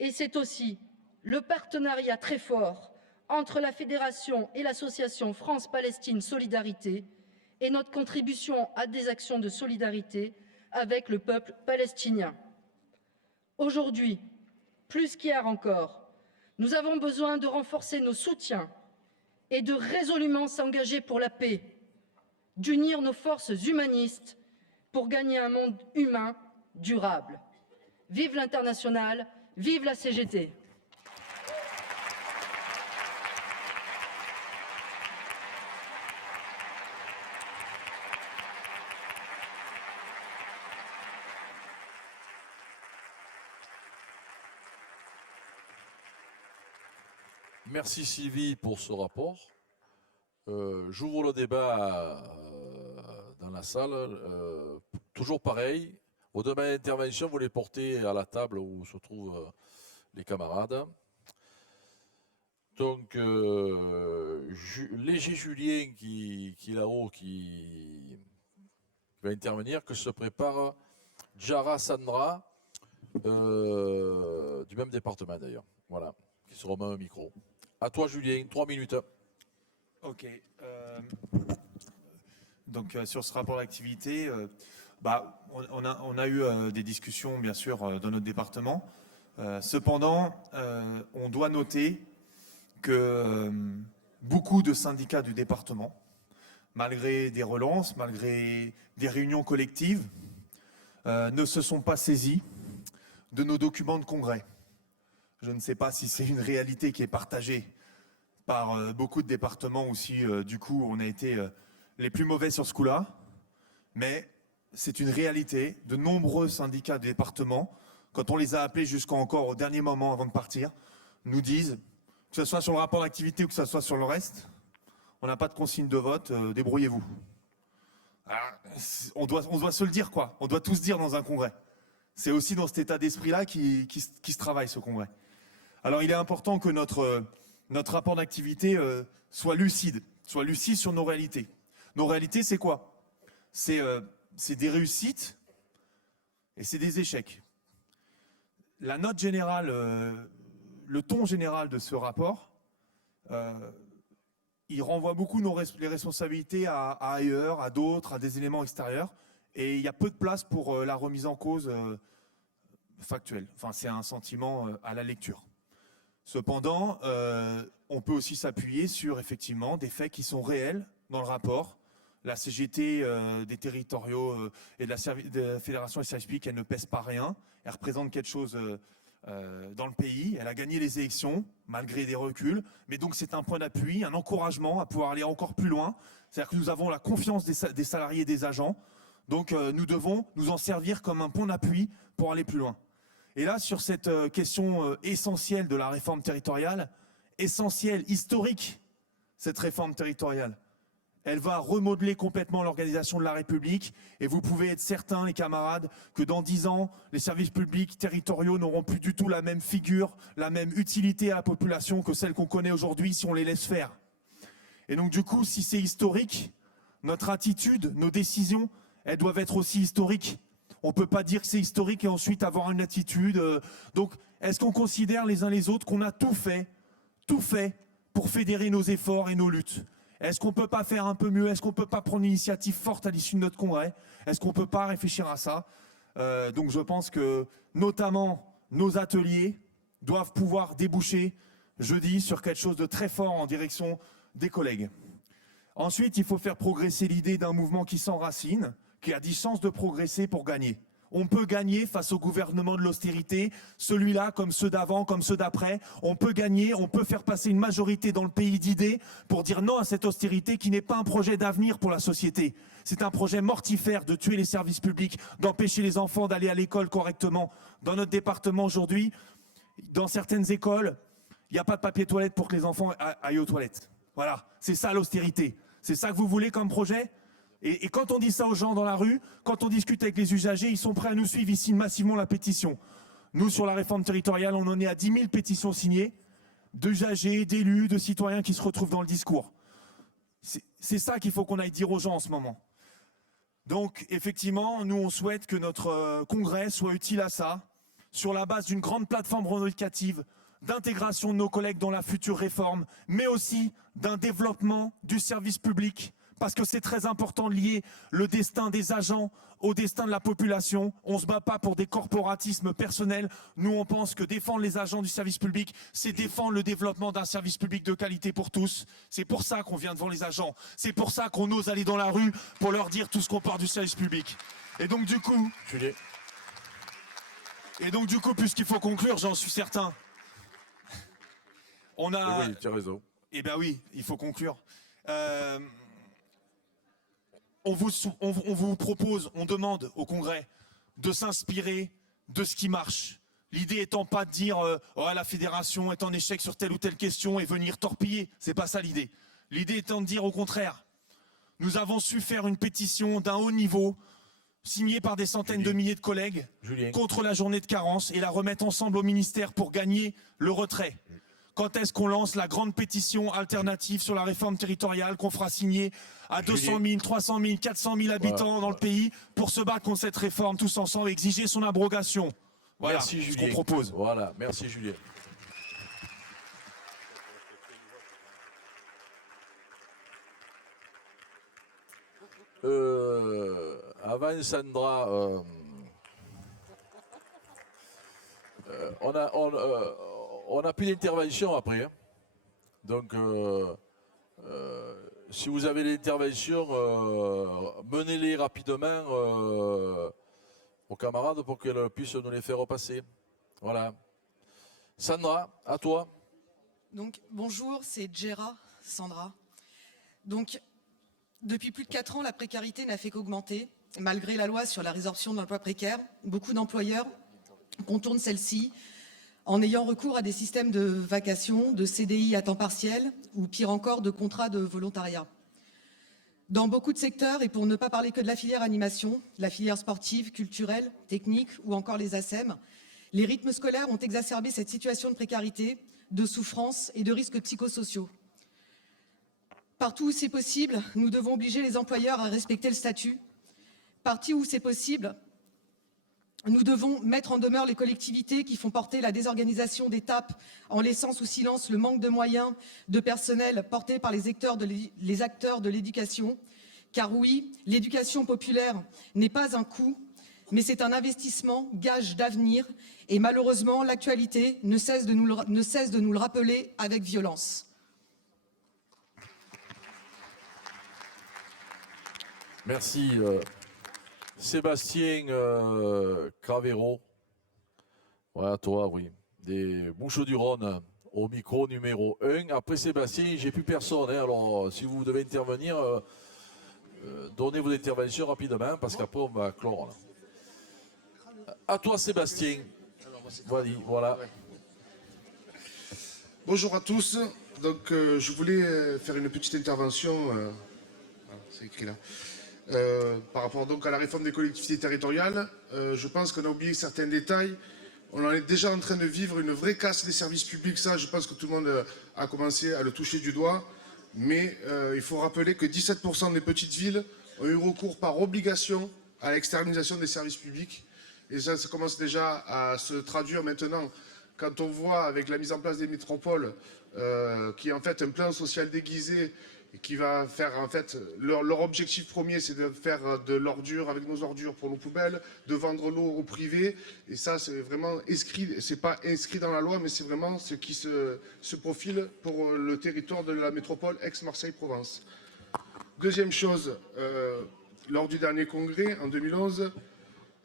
et c'est aussi le partenariat très fort entre la Fédération et l'association France-Palestine Solidarité et notre contribution à des actions de solidarité avec le peuple palestinien. Aujourd'hui, plus qu'hier encore, nous avons besoin de renforcer nos soutiens et de résolument s'engager pour la paix, d'unir nos forces humanistes pour gagner un monde humain durable. Vive l'international, vive la CGT. Merci Sylvie pour ce rapport. J'ouvre le débat dans la salle. Toujours pareil, vos demandes d'intervention, vous les portez à la table où se trouvent les camarades. Donc, Léger Julien qui est là-haut, qui va intervenir, que se prépare Jara Sandra, du même département d'ailleurs. Voilà, qui se remet au micro. À toi Julien, 3 minutes. Ok. Donc sur ce rapport d'activité, on a eu des discussions bien sûr dans notre département. Cependant, on doit noter que beaucoup de syndicats du département, malgré des relances, malgré des réunions collectives, ne se sont pas saisis de nos documents de congrès. Je ne sais pas si c'est une réalité qui est partagée par beaucoup de départements ou si du coup on a été les plus mauvais sur ce coup-là, mais c'est une réalité. De nombreux syndicats de département, quand on les a appelés jusqu'encore au dernier moment avant de partir, nous disent, que ce soit sur le rapport d'activité ou que ce soit sur le reste, on n'a pas de consigne de vote, débrouillez-vous. On doit se le dire quoi, on doit tout se dire dans un congrès. C'est aussi dans cet état d'esprit-là qui se travaille ce congrès. Alors il est important que notre rapport d'activité soit lucide sur nos réalités. Nos réalités, c'est quoi? C'est des réussites et c'est des échecs. La note générale, le ton général de ce rapport, il renvoie beaucoup les responsabilités à ailleurs, à d'autres, à des éléments extérieurs. Et il y a peu de place pour la remise en cause factuelle. Enfin, c'est un sentiment à la lecture. Cependant, on peut aussi s'appuyer sur effectivement des faits qui sont réels dans le rapport. La CGT des territoriaux et de la Fédération des services publics, elle ne pèse pas rien. Elle représente quelque chose dans le pays. Elle a gagné les élections malgré des reculs. Mais donc c'est un point d'appui, un encouragement à pouvoir aller encore plus loin. C'est-à-dire que nous avons la confiance des salariés et des agents. Donc nous devons nous en servir comme un point d'appui pour aller plus loin. Et là, sur cette question essentielle de la réforme territoriale, essentielle, historique, cette réforme territoriale, elle va remodeler complètement l'organisation de la République et vous pouvez être certains, les camarades, que dans 10 ans, les services publics territoriaux n'auront plus du tout la même figure, la même utilité à la population que celle qu'on connaît aujourd'hui si on les laisse faire. Et donc du coup, si c'est historique, Notre attitude, nos décisions, elles doivent être aussi historiques. On ne peut pas dire que c'est historique et ensuite avoir une attitude. Donc, est-ce qu'on considère les uns les autres qu'on a tout fait pour fédérer nos efforts et nos luttes? Est-ce qu'on ne peut pas faire un peu mieux? Est-ce qu'on ne peut pas prendre une initiative forte à l'issue de notre congrès? Est-ce qu'on ne peut pas réfléchir à ça? Donc je pense que notamment nos ateliers doivent pouvoir déboucher jeudi sur quelque chose de très fort en direction des collègues. Ensuite, il faut faire progresser l'idée d'un mouvement qui s'enracine, qui a 10 chances de progresser pour gagner. On peut gagner face au gouvernement de l'austérité, celui-là comme ceux d'avant, comme ceux d'après. On peut gagner, on peut faire passer une majorité dans le pays d'idées pour dire non à cette austérité qui n'est pas un projet d'avenir pour la société. C'est un projet mortifère de tuer les services publics, d'empêcher les enfants d'aller à l'école correctement. Dans notre département aujourd'hui, dans certaines écoles, il n'y a pas de papier toilette pour que les enfants aillent aux toilettes. Voilà, c'est ça l'austérité. C'est ça que vous voulez comme projet ? Et quand on dit ça aux gens dans la rue, quand on discute avec les usagers, ils sont prêts à nous suivre, ils signent massivement la pétition. Nous, sur la réforme territoriale, on en est à 10 000 pétitions signées, d'usagers, d'élus, de citoyens qui se retrouvent dans le discours. C'est ça qu'il faut qu'on aille dire aux gens en ce moment. Donc, effectivement, nous, on souhaite que notre congrès soit utile à ça, sur la base d'une grande plateforme revendicative, d'intégration de nos collègues dans la future réforme, mais aussi d'un développement du service public, parce que c'est très important de lier le destin des agents au destin de la population. On ne se bat pas pour des corporatismes personnels. Nous, on pense que défendre les agents du service public, c'est défendre le développement d'un service public de qualité pour tous. C'est pour ça qu'on vient devant les agents. C'est pour ça qu'on ose aller dans la rue pour leur dire tout ce qu'on porte du service public. Et donc, du coup, puisqu'il faut conclure, j'en suis certain, on a... Oui, tu as raison. Eh bien oui, il faut conclure. On vous propose, on demande au Congrès de s'inspirer de ce qui marche. L'idée étant pas de dire la fédération est en échec sur telle ou telle question et venir torpiller. C'est pas ça l'idée. L'idée étant de dire au contraire, nous avons su faire une pétition d'un haut niveau, signée par des centaines de milliers de collègues, contre la journée de carence et la remettre ensemble au ministère pour gagner le retrait. Quand est-ce qu'on lance la grande pétition alternative sur la réforme territoriale qu'on fera signer à 200 000, 300 000, 400 000 habitants dans le pays pour se battre contre cette réforme tous ensemble et exiger son abrogation? Voilà merci, ce qu'on propose. Voilà, merci Julien. Avant Sandra, on a plus d'intervention après. Hein. Donc, si vous avez l'intervention, menez-les rapidement aux camarades pour qu'elles puissent nous les faire repasser. Voilà. Sandra, à toi. Donc, bonjour, c'est Sandra. Donc, depuis plus de 4 ans, la précarité n'a fait qu'augmenter. Malgré la loi sur la résorption de l'emploi précaire, beaucoup d'employeurs contournent celle-ci en ayant recours à des systèmes de vacation, de CDI à temps partiel ou pire encore de contrats de volontariat. Dans beaucoup de secteurs, et pour ne pas parler que de la filière animation, la filière sportive, culturelle, technique ou encore les ASEM, les rythmes scolaires ont exacerbé cette situation de précarité, de souffrance et de risques psychosociaux. Partout où c'est possible, nous devons obliger les employeurs à respecter le statut. Partout où c'est possible, nous devons mettre en demeure les collectivités qui font porter la désorganisation des TAP en laissant sous silence le manque de moyens, de personnel porté par les acteurs de l'éducation. Car oui, l'éducation populaire n'est pas un coût, mais c'est un investissement, gage d'avenir. Et malheureusement, l'actualité ne cesse de nous le rappeler avec violence. Merci. Sébastien Cravero. Voilà, toi, oui. Des Bouches-du-Rhône au micro numéro 1. Après Sébastien, j'ai plus personne. Hein. Alors, si vous devez intervenir, donnez vos interventions rapidement parce qu'après, on va clore. Là. À toi, Sébastien. Voilà. Bonjour à tous. Donc, je voulais faire une petite intervention. C'est écrit là. Par rapport donc à la réforme des collectivités territoriales, je pense qu'on a oublié certains détails. On en est déjà en train de vivre une vraie casse des services publics. Ça, je pense que tout le monde a commencé à le toucher du doigt. Mais il faut rappeler que 17% des petites villes ont eu recours par obligation à l'externalisation des services publics. Et ça commence déjà à se traduire maintenant quand on voit avec la mise en place des métropoles, qui est en fait un plan social déguisé, et qui va faire en fait leur objectif premier, c'est de faire de l'ordure avec nos ordures pour nos poubelles, de vendre l'eau au privé. Et ça, c'est vraiment inscrit, c'est pas inscrit dans la loi, mais c'est vraiment ce qui se profile pour le territoire de la métropole Aix-Marseille-Provence. Deuxième chose, lors du dernier congrès en 2011,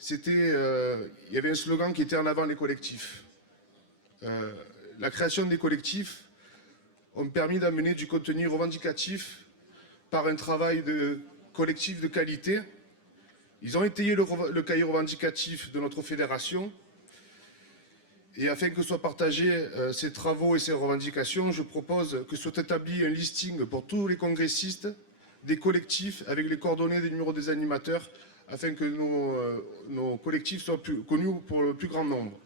il y avait un slogan qui était en avant les collectifs. La création des collectifs ont permis d'amener du contenu revendicatif par un travail de collectif de qualité. Ils ont étayé le cahier revendicatif de notre fédération. Et afin que soient partagés ces travaux et ces revendications, je propose que soit établi un listing pour tous les congressistes des collectifs avec les coordonnées des numéros des animateurs afin que nos collectifs soient connus pour le plus grand nombre.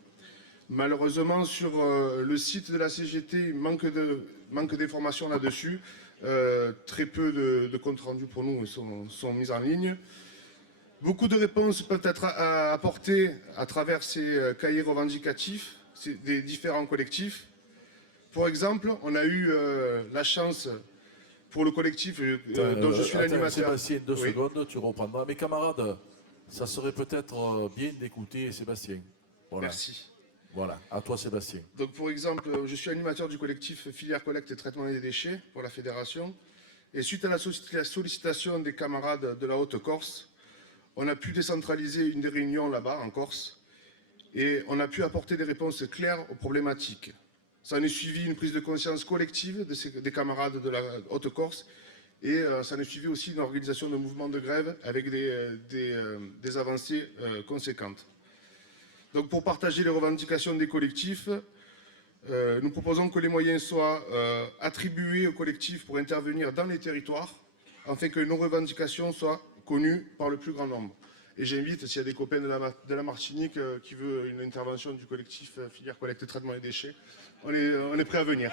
Malheureusement, sur le site de la CGT, il manque d'informations là-dessus. Très peu de comptes rendus pour nous sont mis en ligne. Beaucoup de réponses peuvent être apportées à travers ces cahiers revendicatifs des différents collectifs. Pour exemple, on a eu la chance pour le collectif dont je suis l'animateur. Sébastien, 2 secondes, tu reprendras. Mes camarades, ça serait peut-être bien d'écouter Sébastien. Voilà. Merci. Voilà, à toi Sébastien. Donc pour exemple, je suis animateur du collectif Filière Collecte et Traitement des Déchets pour la Fédération. Et suite à la sollicitation des camarades de la Haute-Corse, on a pu décentraliser une des réunions là-bas en Corse. Et on a pu apporter des réponses claires aux problématiques. Ça en est suivi une prise de conscience collective des camarades de la Haute-Corse. Et ça en est suivi aussi une organisation de mouvements de grève avec des avancées conséquentes. Donc pour partager les revendications des collectifs, nous proposons que les moyens soient attribués aux collectifs pour intervenir dans les territoires, afin que nos revendications soient connues par le plus grand nombre. Et j'invite, s'il y a des copains de la Martinique qui veulent une intervention du collectif Filière Collecte et Traitement des Déchets, on est prêt à venir.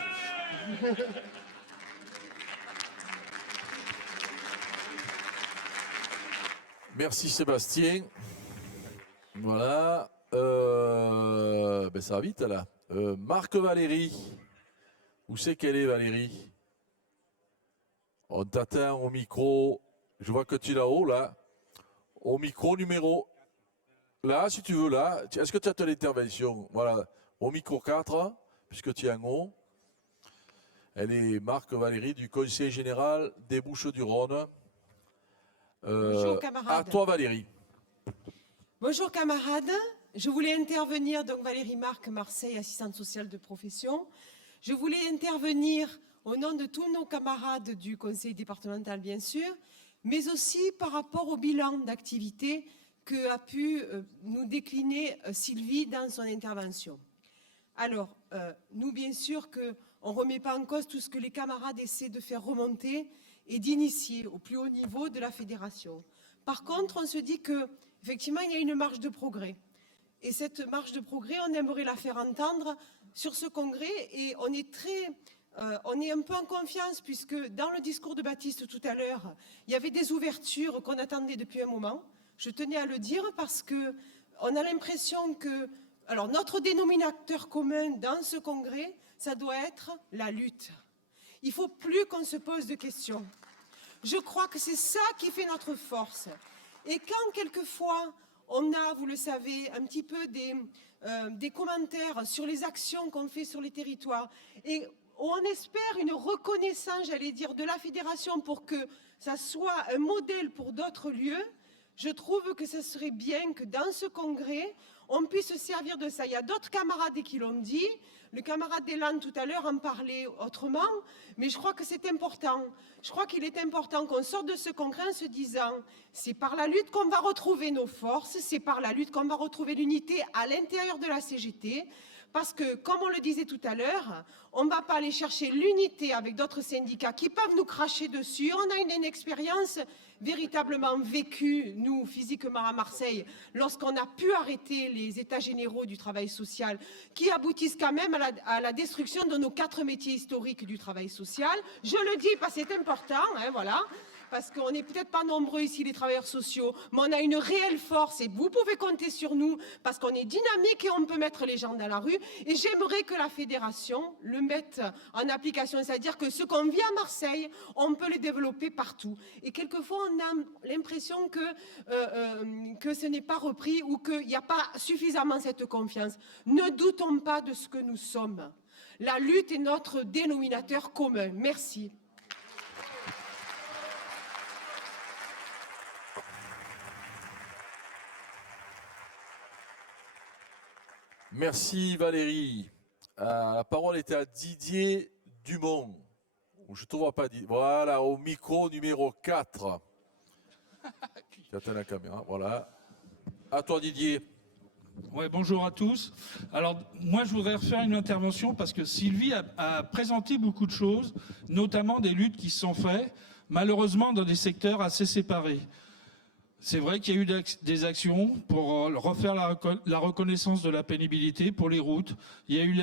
Merci Sébastien. Voilà. Ça va vite là. Marc Valéry. Où c'est qu'elle est Valérie? On t'atteint au micro. Je vois que tu es là-haut là. Au micro numéro. Là, si tu veux, là. Est-ce que tu as ton intervention? Voilà. Au micro 4, puisque tu es en haut. Elle est Marc Valéry du Conseil général des Bouches-du-Rhône. Bonjour camarades. À toi Valérie. Bonjour camarades. Je voulais intervenir, donc Valérie Marc, Marseille, assistante sociale de profession. Je voulais intervenir au nom de tous nos camarades du conseil départemental, bien sûr, mais aussi par rapport au bilan d'activité que a pu nous décliner Sylvie dans son intervention. Alors, nous, bien sûr, qu'on ne remet pas en cause tout ce que les camarades essaient de faire remonter et d'initier au plus haut niveau de la fédération. Par contre, on se dit qu'effectivement, il y a une marge de progrès. Et cette marge de progrès, on aimerait la faire entendre sur ce congrès. Et on est un peu en confiance, puisque dans le discours de Baptiste tout à l'heure, il y avait des ouvertures qu'on attendait depuis un moment. Je tenais à le dire parce qu'on a l'impression que... Alors, notre dénominateur commun dans ce congrès, ça doit être la lutte. Il ne faut plus qu'on se pose de questions. Je crois que c'est ça qui fait notre force. Et quand, quelquefois, on a, vous le savez, un petit peu des commentaires sur les actions qu'on fait sur les territoires, et on espère une reconnaissance, j'allais dire, de la fédération pour que ça soit un modèle pour d'autres lieux, je trouve que ce serait bien que dans ce congrès, on puisse se servir de ça. Il y a d'autres camarades qui l'ont dit. Le camarade Delan tout à l'heure en parlait autrement, mais je crois que c'est important. Je crois qu'il est important qu'on sorte de ce congrès en se disant c'est par la lutte qu'on va retrouver nos forces, c'est par la lutte qu'on va retrouver l'unité à l'intérieur de la CGT, Parce que, comme on le disait tout à l'heure, on ne va pas aller chercher l'unité avec d'autres syndicats qui peuvent nous cracher dessus. On a une expérience véritablement vécue, nous, physiquement à Marseille, lorsqu'on a pu arrêter les états généraux du travail social, qui aboutissent quand même à la destruction de nos 4 métiers historiques du travail social. Je le dis parce que c'est important, hein, voilà. Parce qu'on n'est peut-être pas nombreux ici, les travailleurs sociaux, mais on a une réelle force et vous pouvez compter sur nous parce qu'on est dynamique et on peut mettre les gens dans la rue. Et j'aimerais que la fédération le mette en application, c'est-à-dire que ce qu'on vit à Marseille, on peut le développer partout. Et quelquefois, on a l'impression que ce n'est pas repris ou qu'il n'y a pas suffisamment cette confiance. Ne doutons pas de ce que nous sommes. La lutte est notre dénominateur commun. Merci. Merci Valérie. La parole est à Didier Dumont. Je ne te vois pas. Voilà, au micro numéro 4. Tu atteins la caméra, voilà. À toi Didier. Ouais, bonjour à tous. Alors, moi, je voudrais refaire une intervention parce que Sylvie a présenté beaucoup de choses, notamment des luttes qui se sont faites, malheureusement, dans des secteurs assez séparés. C'est vrai qu'il y a eu des actions pour refaire la reconnaissance de la pénibilité pour les routes. Il y a eu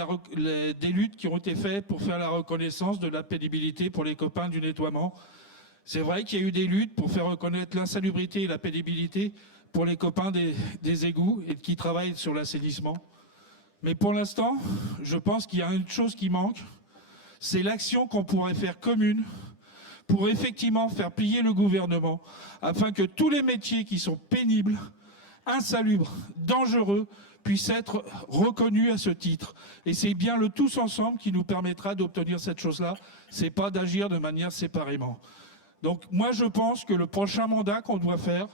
des luttes qui ont été faites pour faire la reconnaissance de la pénibilité pour les copains du nettoiement. C'est vrai qu'il y a eu des luttes pour faire reconnaître l'insalubrité et la pénibilité pour les copains des égouts et qui travaillent sur l'assainissement. Mais pour l'instant, je pense qu'il y a une chose qui manque, c'est l'action qu'on pourrait faire commune pour effectivement faire plier le gouvernement, afin que tous les métiers qui sont pénibles, insalubres, dangereux, puissent être reconnus à ce titre. Et c'est bien le tous ensemble qui nous permettra d'obtenir cette chose-là, c'est pas d'agir de manière séparément. Donc moi je pense que le prochain mandat qu'on doit faire,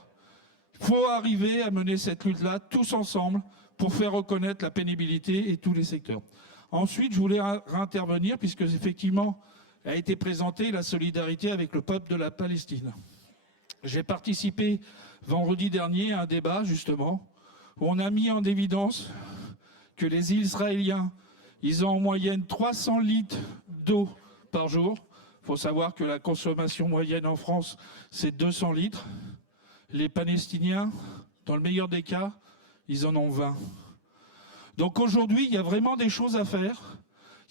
il faut arriver à mener cette lutte-là tous ensemble pour faire reconnaître la pénibilité et tous les secteurs. Ensuite, je voulais réintervenir puisque effectivement a été présentée la solidarité avec le peuple de la Palestine. J'ai participé vendredi dernier à un débat justement où on a mis en évidence que les Israéliens, ils ont en moyenne 300 litres d'eau par jour. Il faut savoir que la consommation moyenne en France, c'est 200 litres. Les Palestiniens, dans le meilleur des cas, ils en ont 20. Donc aujourd'hui, il y a vraiment des choses à faire.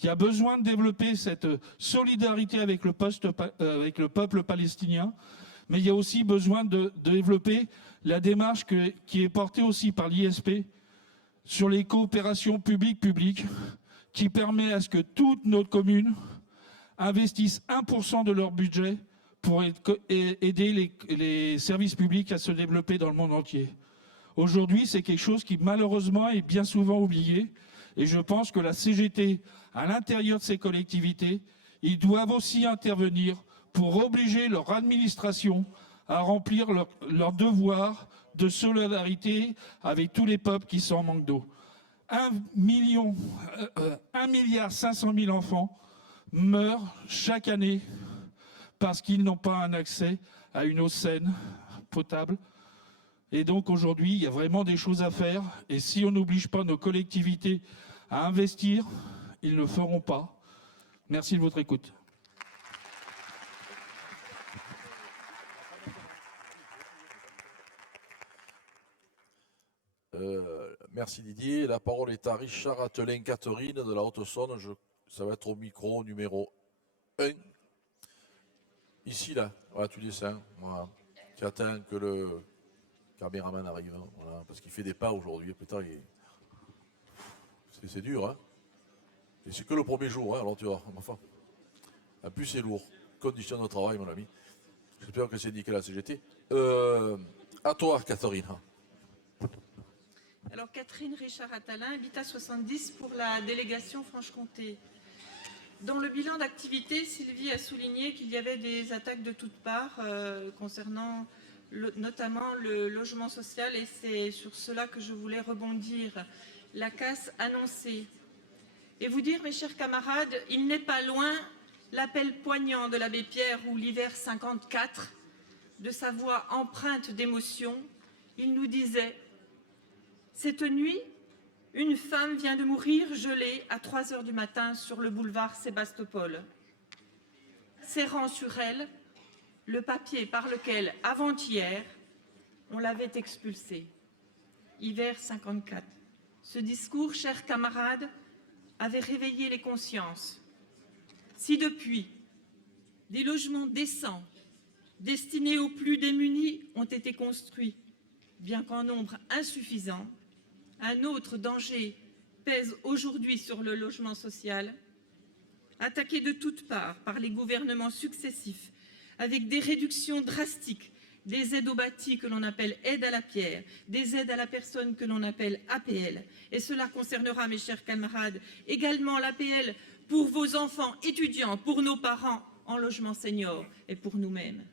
Il y a besoin de développer cette solidarité avec le peuple palestinien, mais il y a aussi besoin de développer la démarche qui est portée aussi par l'ISP sur les coopérations publiques-publiques, qui permet à ce que toutes nos communes investissent 1% de leur budget pour aider les services publics à se développer dans le monde entier. Aujourd'hui, c'est quelque chose qui malheureusement est bien souvent oublié. Et je pense que la CGT, à l'intérieur de ces collectivités, ils doivent aussi intervenir pour obliger leur administration à remplir leur devoir de solidarité avec tous les peuples qui sont en manque d'eau. 1,5 milliard enfants meurent chaque année parce qu'ils n'ont pas un accès à une eau saine, potable. Et donc aujourd'hui, il y a vraiment des choses à faire. Et si on n'oblige pas nos collectivités à investir, ils ne le feront pas. Merci de votre écoute. Merci Didier. La parole est à Richard Attelin-Catherine de la Haute-Saône. Ça va être au micro numéro 1. Ici, là. Voilà, tu descends. Voilà. Tu attends que le caméraman arrive. Hein. Voilà, parce qu'il fait des pas aujourd'hui. Putain, c'est dur. Hein. Et c'est que le premier jour. Hein, alors tu vois. Enfin. En plus, c'est lourd. Conditions de travail, mon ami. J'espère que c'est nickel à la CGT. À toi, Catherine. Alors, Catherine Richard-Attalin, Habitat 70 pour la délégation Franche-Comté. Dans le bilan d'activité, Sylvie a souligné qu'il y avait des attaques de toutes parts concernant notamment le logement social et c'est sur cela que je voulais rebondir. La casse annoncée. Et vous dire, mes chers camarades, il n'est pas loin l'appel poignant de l'abbé Pierre ou l'hiver 54, de sa voix empreinte d'émotion. Il nous disait: cette nuit, une femme vient de mourir gelée à 3 heures du matin sur le boulevard Sébastopol. Serrant sur elle le papier par lequel, avant-hier, on l'avait expulsée. Hiver 54. Ce discours, chers camarades, avait réveillé les consciences. Si depuis, des logements décents, destinés aux plus démunis, ont été construits, bien qu'en nombre insuffisant, un autre danger pèse aujourd'hui sur le logement social, attaqué de toutes parts par les gouvernements successifs, avec des réductions drastiques, des aides au bâti que l'on appelle aide à la pierre, des aides à la personne que l'on appelle APL. Et cela concernera, mes chers camarades, également l'APL pour vos enfants étudiants, pour nos parents en logement senior et pour nous-mêmes.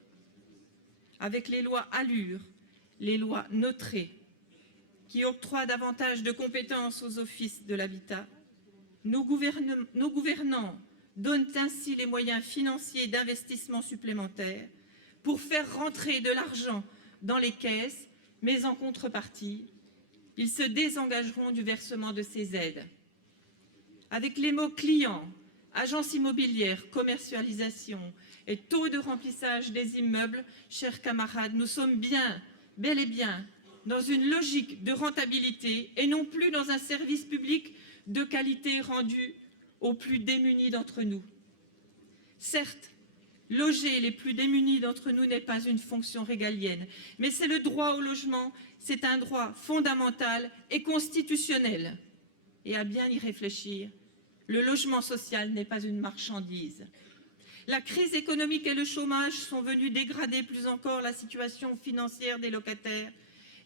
Avec les lois Allure, les lois Notré, qui octroient davantage de compétences aux offices de l'habitat, nos gouvernants donnent ainsi les moyens financiers d'investissement supplémentaires pour faire rentrer de l'argent dans les caisses, mais en contrepartie, ils se désengageront du versement de ces aides. Avec les mots clients, agence immobilière, commercialisation et taux de remplissage des immeubles, chers camarades, nous sommes bien, bel et bien, dans une logique de rentabilité et non plus dans un service public de qualité rendu aux plus démunis d'entre nous. Certes, loger les plus démunis d'entre nous n'est pas une fonction régalienne, mais c'est le droit au logement, c'est un droit fondamental et constitutionnel. Et à bien y réfléchir, le logement social n'est pas une marchandise. La crise économique et le chômage sont venus dégrader plus encore la situation financière des locataires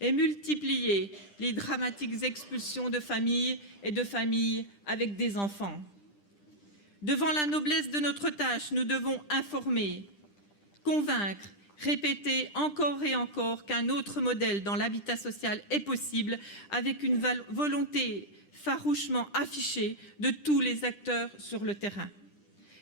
et multiplier les dramatiques expulsions de familles et de familles avec des enfants. Devant la noblesse de notre tâche, nous devons informer, convaincre, répéter encore et encore qu'un autre modèle dans l'habitat social est possible avec une volonté farouchement affichée de tous les acteurs sur le terrain.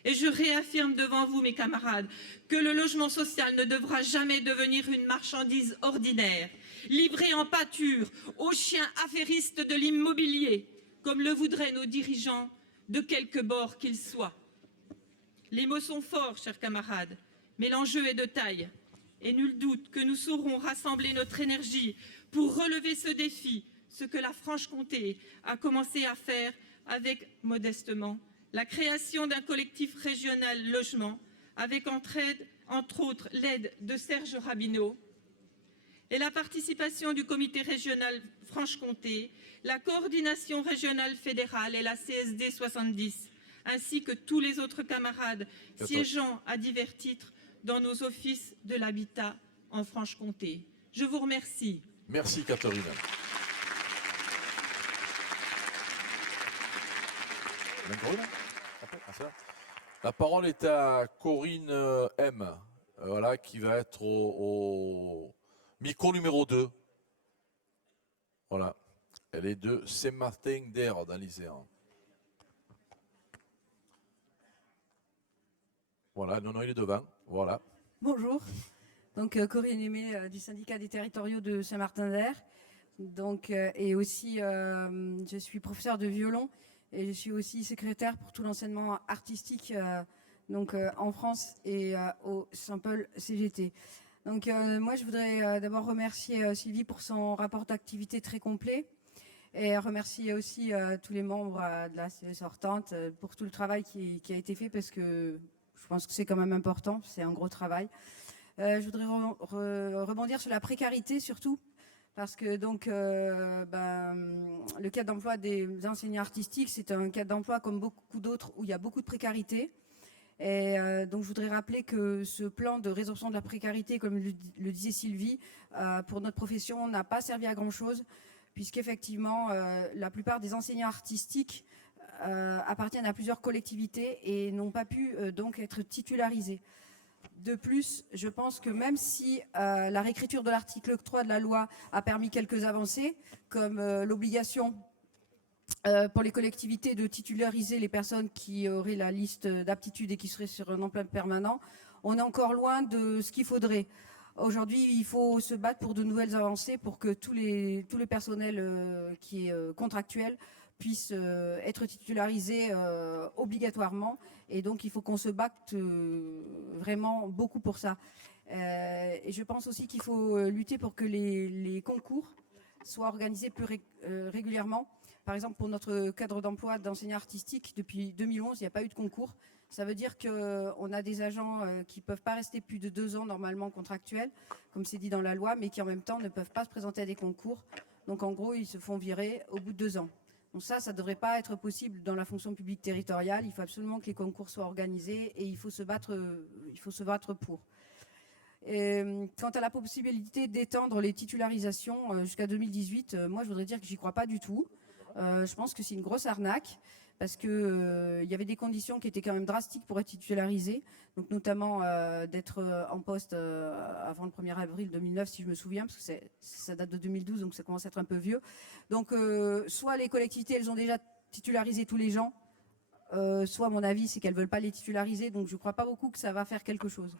Et je réaffirme devant vous, mes camarades, que le logement social ne devra jamais devenir une marchandise ordinaire, livrée en pâture aux chiens affairistes de l'immobilier, comme le voudraient nos dirigeants, de quelque bord qu'ils soient. Les mots sont forts, chers camarades, mais l'enjeu est de taille. Et nul doute que nous saurons rassembler notre énergie pour relever ce défi, ce que la Franche-Comté a commencé à faire avec, modestement, la création d'un collectif régional logement, avec entre autres l'aide de Serge Rabineau, et la participation du comité régional Franche-Comté, la coordination régionale fédérale et la CSD 70, ainsi que tous les autres camarades siégeant à divers titres dans nos offices de l'habitat en Franche-Comté. Je vous remercie. Merci Catherine. La parole est à Corinne M, voilà, qui va être au micro numéro 2. Voilà. Elle est de Saint-Martin-d'Hères, dans l'Isère. Voilà, non, il est devant. Voilà. Bonjour. Donc, Corinne Aimé du syndicat des territoriaux de Saint-Martin-d'Hères. Donc, et aussi, je suis professeure de violon et je suis aussi secrétaire pour tout l'enseignement artistique en France et au Saint-Paul CGT. Donc, moi, je voudrais d'abord remercier Sylvie pour son rapport d'activité très complet et remercier aussi tous les membres de la CE sortante pour tout le travail qui a été fait parce que je pense que c'est quand même important, c'est un gros travail. Je voudrais rebondir sur la précarité surtout, parce que donc le cadre d'emploi des enseignants artistiques, c'est un cadre d'emploi comme beaucoup d'autres où il y a beaucoup de précarité. Et donc je voudrais rappeler que ce plan de résorption de la précarité, comme le disait Sylvie, pour notre profession n'a pas servi à grand-chose, puisqu'effectivement la plupart des enseignants artistiques appartiennent à plusieurs collectivités et n'ont pas pu donc être titularisés. De plus, je pense que même si la réécriture de l'article 3 de la loi a permis quelques avancées, comme l'obligation pour les collectivités de titulariser les personnes qui auraient la liste d'aptitudes et qui seraient sur un emploi permanent, on est encore loin de ce qu'il faudrait. Aujourd'hui, il faut se battre pour de nouvelles avancées, pour que tous les personnels qui est contractuel puissent être titularisés obligatoirement. Et donc, il faut qu'on se batte vraiment beaucoup pour ça. Et je pense aussi qu'il faut lutter pour que les concours soient organisés plus régulièrement. Par exemple, pour notre cadre d'emploi d'enseignant artistique, depuis 2011, il n'y a pas eu de concours. Ça veut dire qu'on a des agents qui ne peuvent pas rester plus de 2 ans normalement contractuels, comme c'est dit dans la loi, mais qui en même temps ne peuvent pas se présenter à des concours. Donc en gros, ils se font virer au bout de 2 ans. Donc ça ne devrait pas être possible dans la fonction publique territoriale. Il faut absolument que les concours soient organisés et il faut se battre pour. Quant à la possibilité d'étendre les titularisations jusqu'à 2018, moi je voudrais dire que j'y crois pas du tout. Je pense que c'est une grosse arnaque parce que il y avait des conditions qui étaient quand même drastiques pour être titularisé, donc notamment d'être en poste avant le 1er avril 2009 si je me souviens, parce que ça date de 2012 donc ça commence à être un peu vieux. Donc soit les collectivités elles ont déjà titularisé tous les gens, soit mon avis c'est qu'elles veulent pas les titulariser, donc je crois pas beaucoup que ça va faire quelque chose.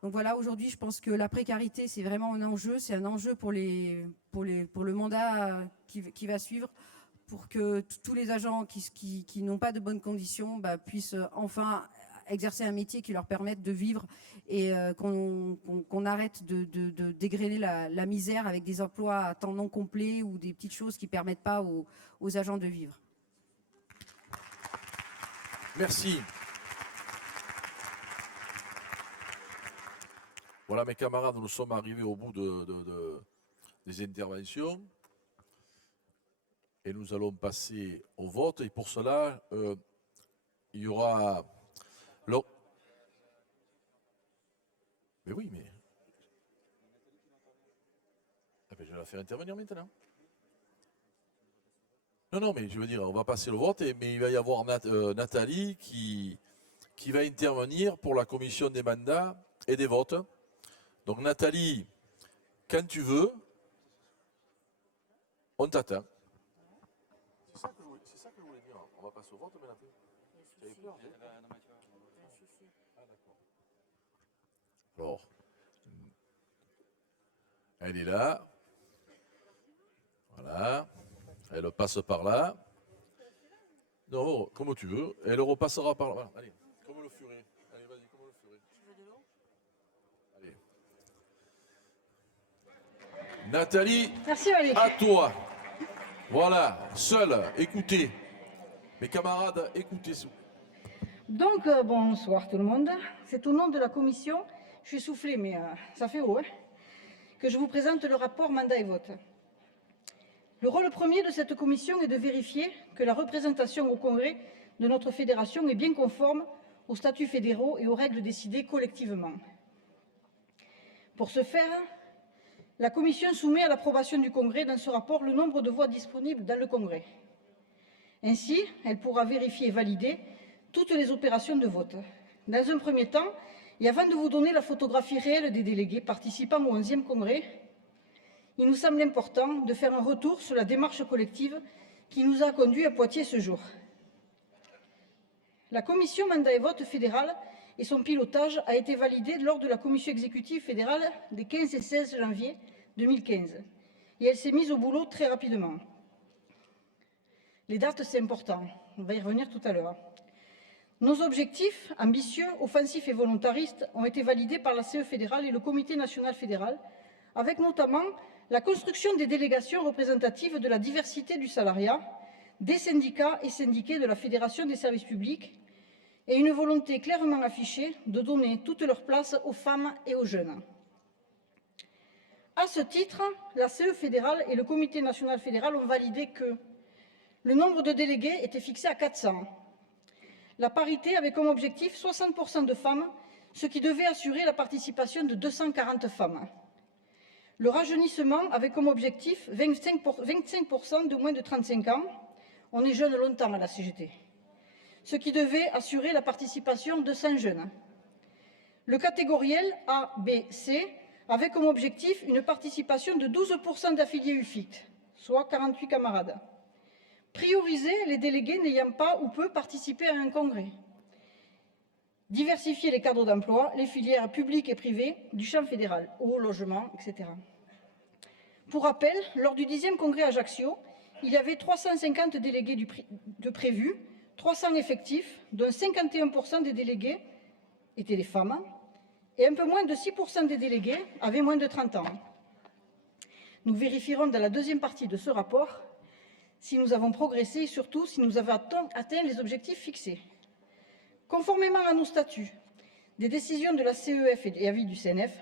Donc voilà, aujourd'hui, je pense que la précarité, c'est vraiment un enjeu. C'est un enjeu pour le mandat qui va suivre, pour que tous les agents qui n'ont pas de bonnes conditions puissent enfin exercer un métier qui leur permette de vivre et qu'on arrête de dégrainer la misère avec des emplois à temps non complet ou des petites choses qui ne permettent pas aux agents de vivre. Merci. Voilà, mes camarades, nous sommes arrivés au bout des interventions et nous allons passer au vote. Et pour cela, il y aura... Mais oui, mais... Ah ben, je vais la faire intervenir maintenant. Non, mais je veux dire, on va passer le vote, mais il va y avoir Nathalie qui va intervenir pour la commission des mandats et des votes. Donc Nathalie, quand tu veux, on t'attend. C'est ça que je voulais dire. On va passer au vote maintenant. Tu avais peur, alors, elle est là. Voilà. Elle passe par là. Non, comme tu veux. Elle repassera par là. Allez, comme le furet. Allez, vas-y, comme le furet. Allez. Nathalie, merci, à toi. Voilà, seule, écoutez. Mes camarades, écoutez. Donc, bonsoir tout le monde. C'est au nom de la commission, je suis soufflée, mais ça fait haut, hein, que je vous présente le rapport mandat et vote. Le rôle premier de cette commission est de vérifier que la représentation au Congrès de notre fédération est bien conforme aux statuts fédéraux et aux règles décidées collectivement. Pour ce faire, la Commission soumet à l'approbation du Congrès dans ce rapport le nombre de voix disponibles dans le Congrès. Ainsi, elle pourra vérifier et valider toutes les opérations de vote. Dans un premier temps, et avant de vous donner la photographie réelle des délégués participant au 11e Congrès, il nous semble important de faire un retour sur la démarche collective qui nous a conduits à Poitiers ce jour. La commission mandat et vote fédérale et son pilotage a été validée lors de la commission exécutive fédérale des 15 et 16 janvier 2015 et elle s'est mise au boulot très rapidement. Les dates, c'est important, on va y revenir tout à l'heure. Nos objectifs ambitieux, offensifs et volontaristes ont été validés par la CE fédérale et le Comité national fédéral, avec notamment la construction des délégations représentatives de la diversité du salariat, des syndicats et syndiqués de la Fédération des services publics, et une volonté clairement affichée de donner toute leur place aux femmes et aux jeunes. À ce titre, la CE fédérale et le Comité national fédéral ont validé que le nombre de délégués était fixé à 400. La parité avait comme objectif 60% de femmes, ce qui devait assurer la participation de 240 femmes. Le rajeunissement avait comme objectif 25% de moins de 35 ans. On est jeune longtemps à la CGT. Ce qui devait assurer la participation de 100 jeunes. Le catégoriel A, B, C avait comme objectif une participation de 12% d'affiliés UFIT, soit 48 camarades. Prioriser les délégués n'ayant pas ou peu participé à un congrès. diversifier les cadres d'emploi, les filières publiques et privées du champ fédéral, eau, logement, etc. Pour rappel, lors du 10e congrès à Ajaccio, il y avait 350 délégués de prévus, 300 effectifs, dont 51% des délégués étaient des femmes, et un peu moins de 6% des délégués avaient moins de 30 ans. Nous vérifierons dans la deuxième partie de ce rapport si nous avons progressé et surtout si nous avons atteint les objectifs fixés. Conformément à nos statuts, des décisions de la CEF et avis du CNF,